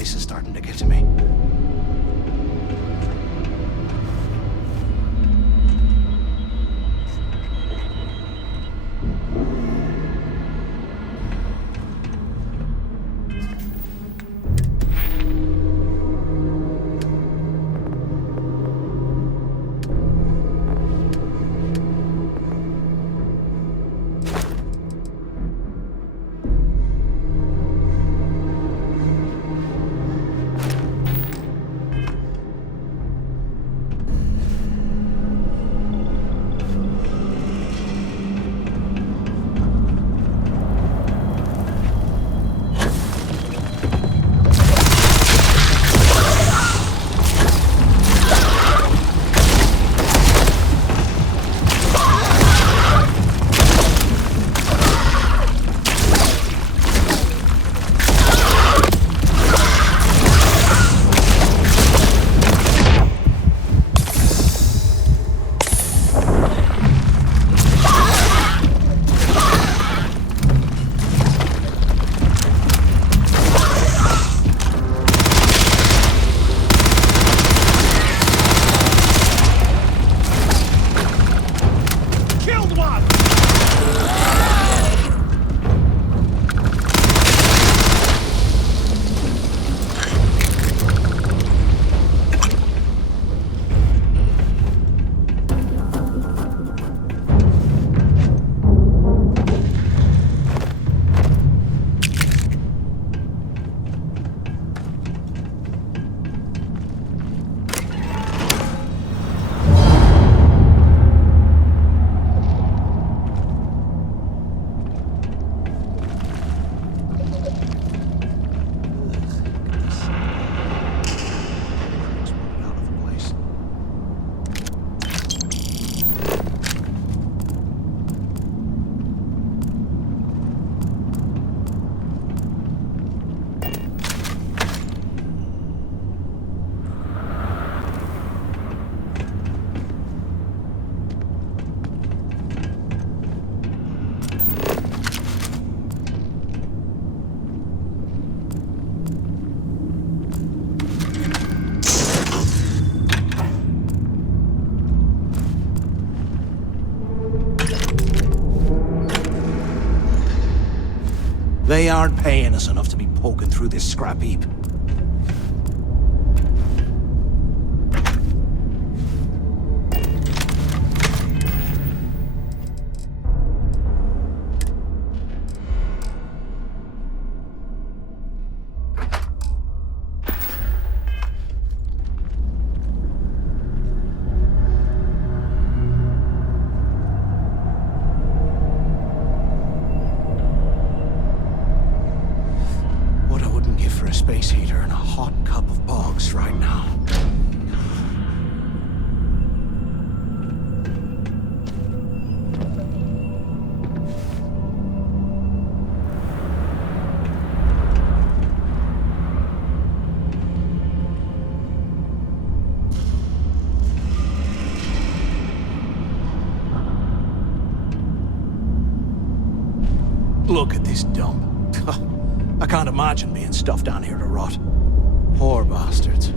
place is starting to get to me. They aren't paying us enough to be poking through this scrap heap. Space heater and a hot cup of bogs right now. Look at this dump. I can't imagine being stuffed down here to rot. Poor bastards.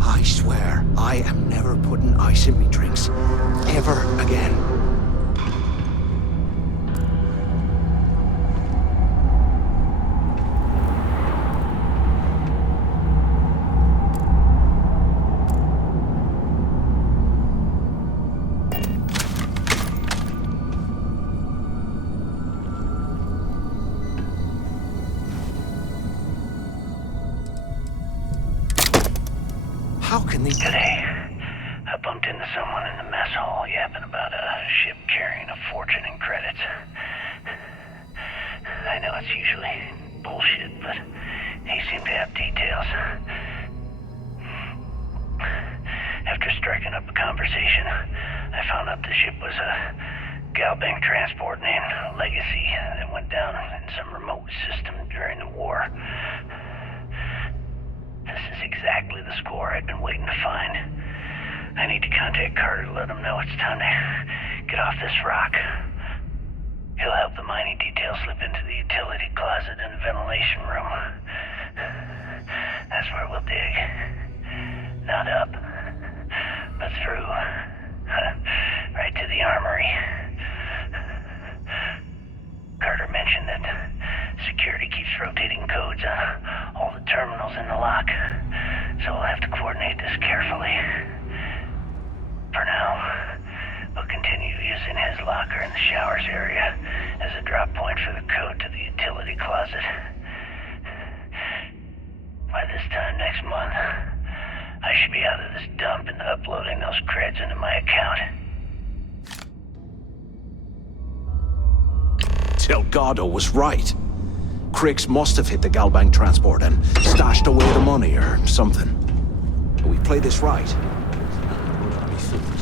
I swear, I am never putting ice in me drinks. Ever again. How can they... Today, I bumped into someone in the mess hall yapping about a ship carrying a fortune in credits. I know it's usually bullshit, but he seemed to have details. After striking up a conversation, I found out the ship was a Galbank transport named Legacy. Contact Carter to let him know it's time to get off this rock. He'll help the mining detail slip into the utility closet in the ventilation room. That's where we'll dig. Not up, but through. Right to the armory. Carter mentioned that security keeps rotating codes on all the terminals in the lock, so we'll have to coordinate this carefully. For now, we'll continue using his locker in the showers area as a drop point for the code to the utility closet. By this time next month, I should be out of this dump and uploading those creds into my account. Delgado was right. Cricks must have hit the Galbank transport and stashed away the money or something. If we play this right, we'll not be fooled.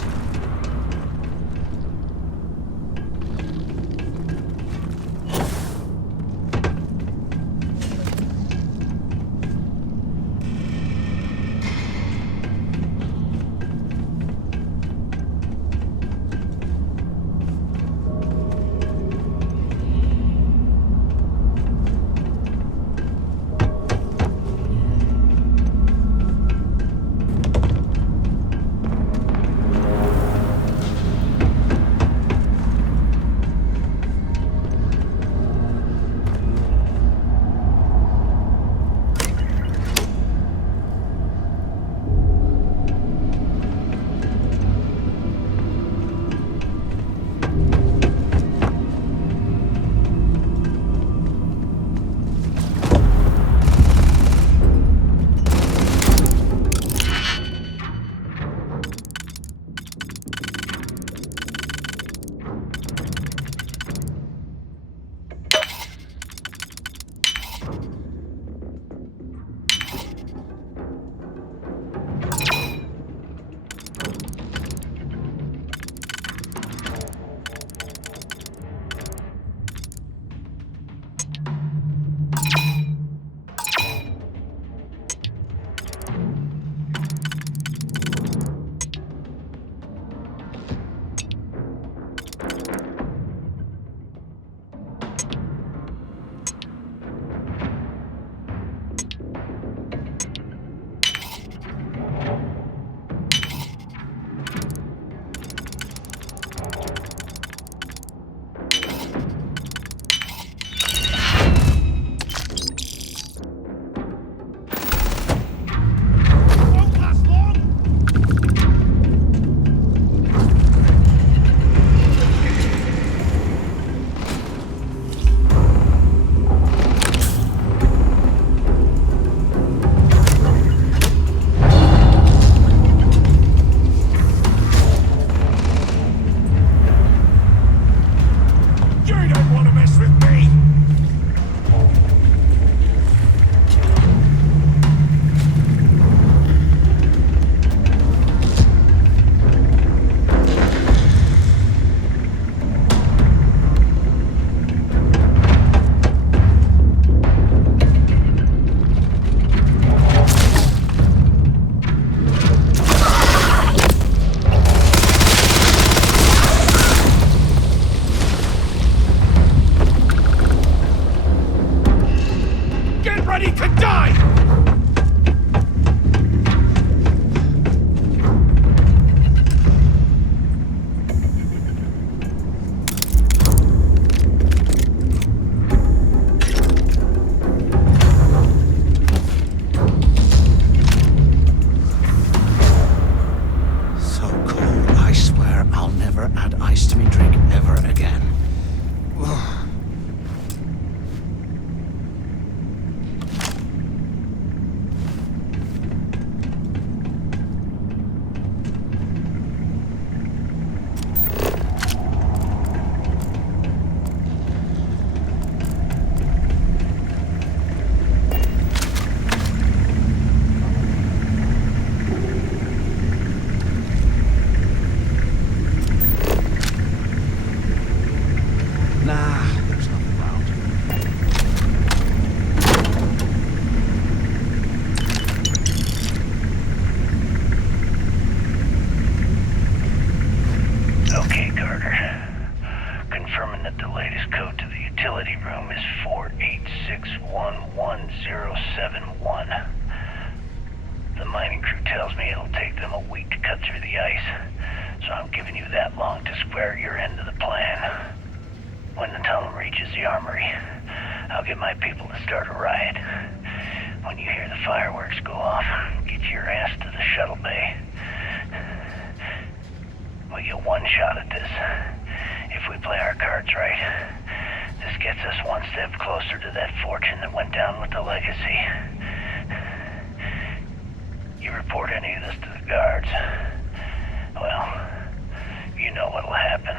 utility room is 48611071. The mining crew tells me it'll take them a week to cut through the ice, so I'm giving you that long to square your end of the plan. When the tunnel reaches the armory, I'll get my people to start a riot. When you hear the fireworks go off, get your ass to the shuttle bay. We get one shot at this. If we play our cards right, this gets us one step closer to that fortune that went down with the legacy. You report any of this to the guards, well, you know what'll happen.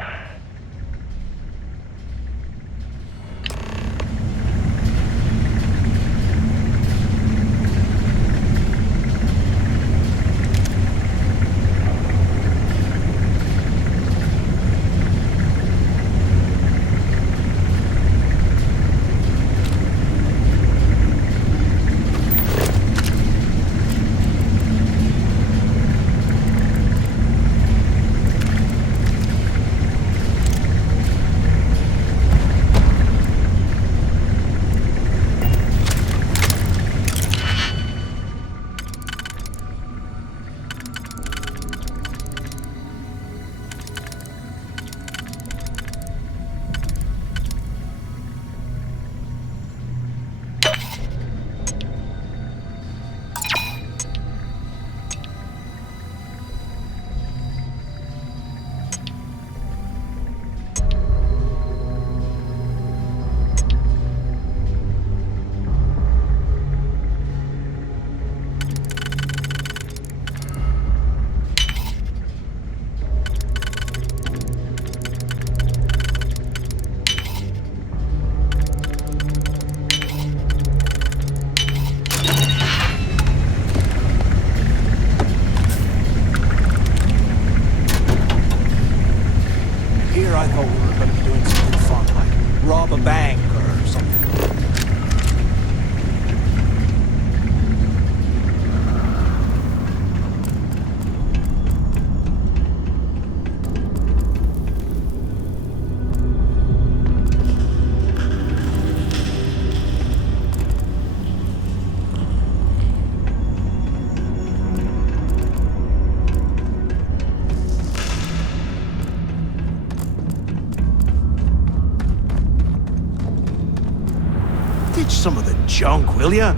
Some of the junk, will ya?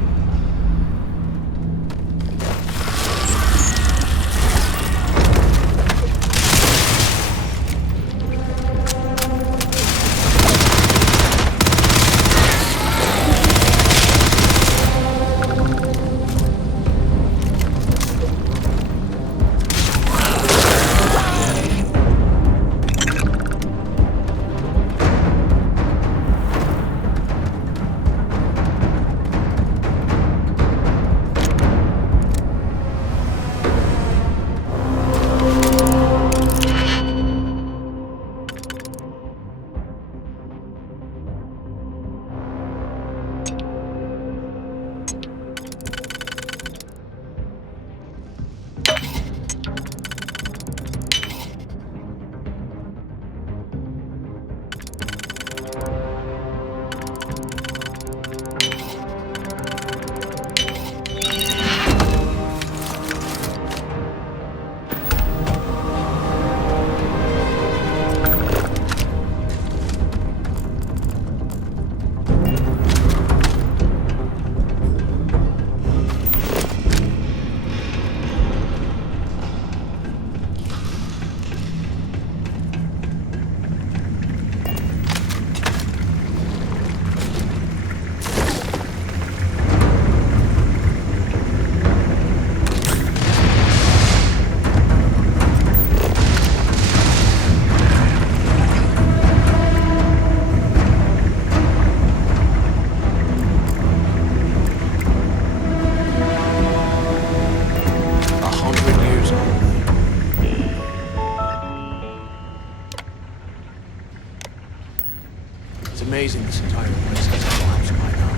Amazing this entire place has collapsed by now.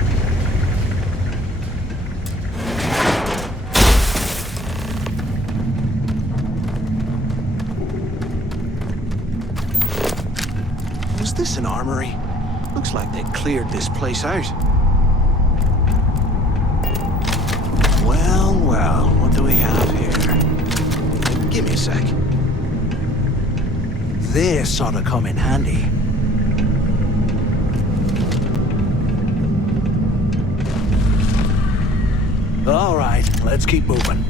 Was this an armory? Looks like They cleared this place out. Well, well, what do we have here? Give me a sec. This ought to come in handy. All right, let's keep moving.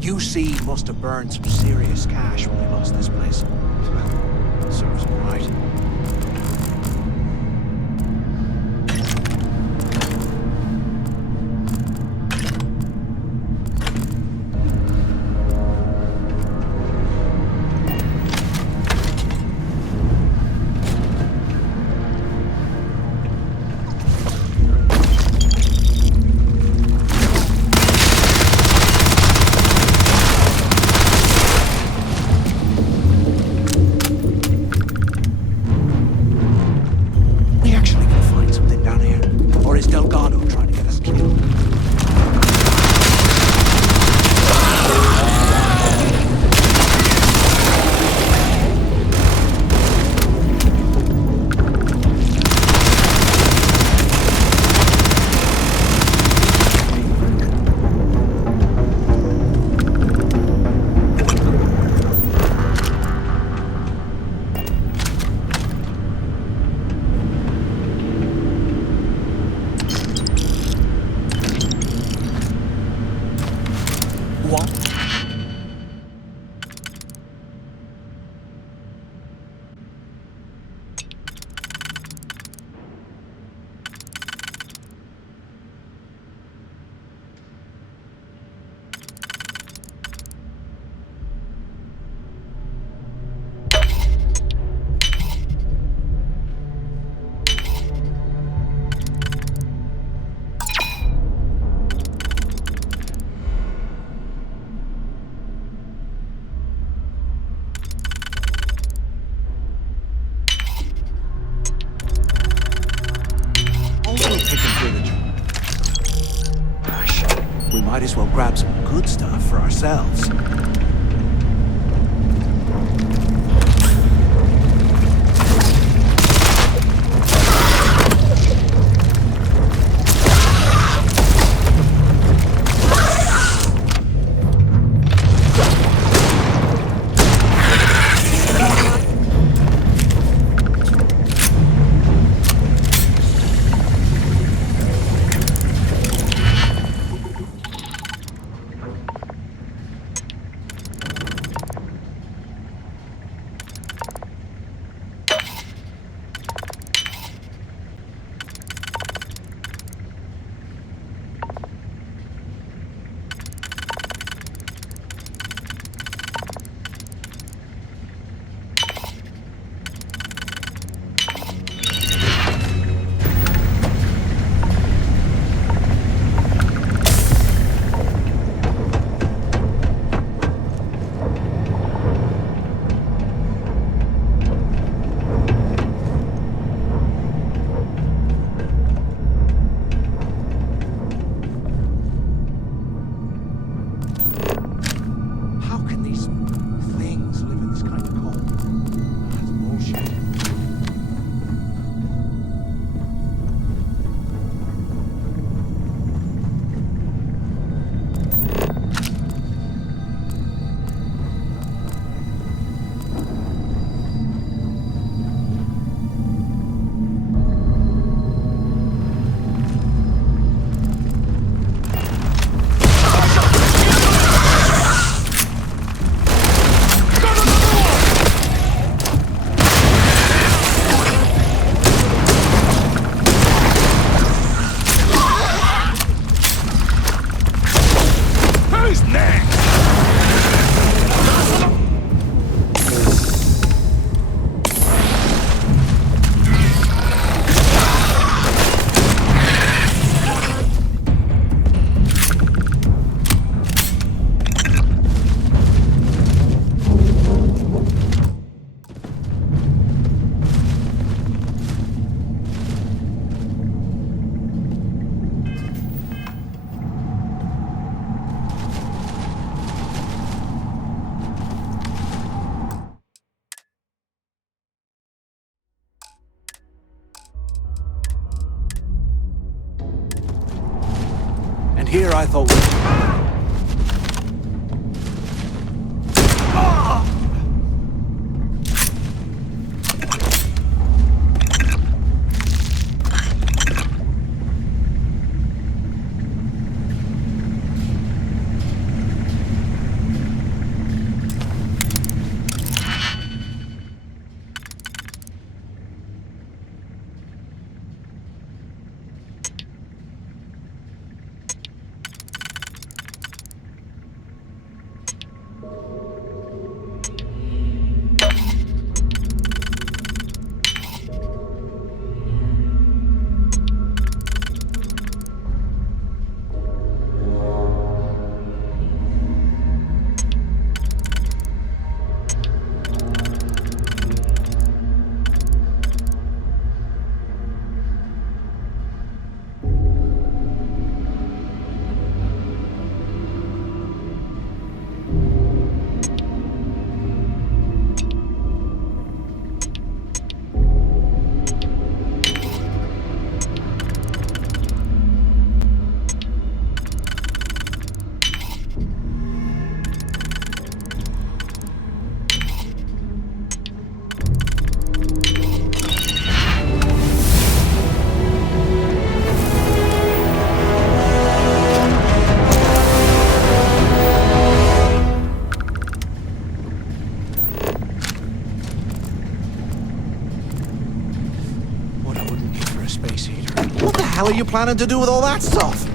UC must have burned some serious cash when they lost this place. Serves them right. Might as well grab some good stuff for ourselves. Here I thought we... What the hell are you planning to do with all that stuff?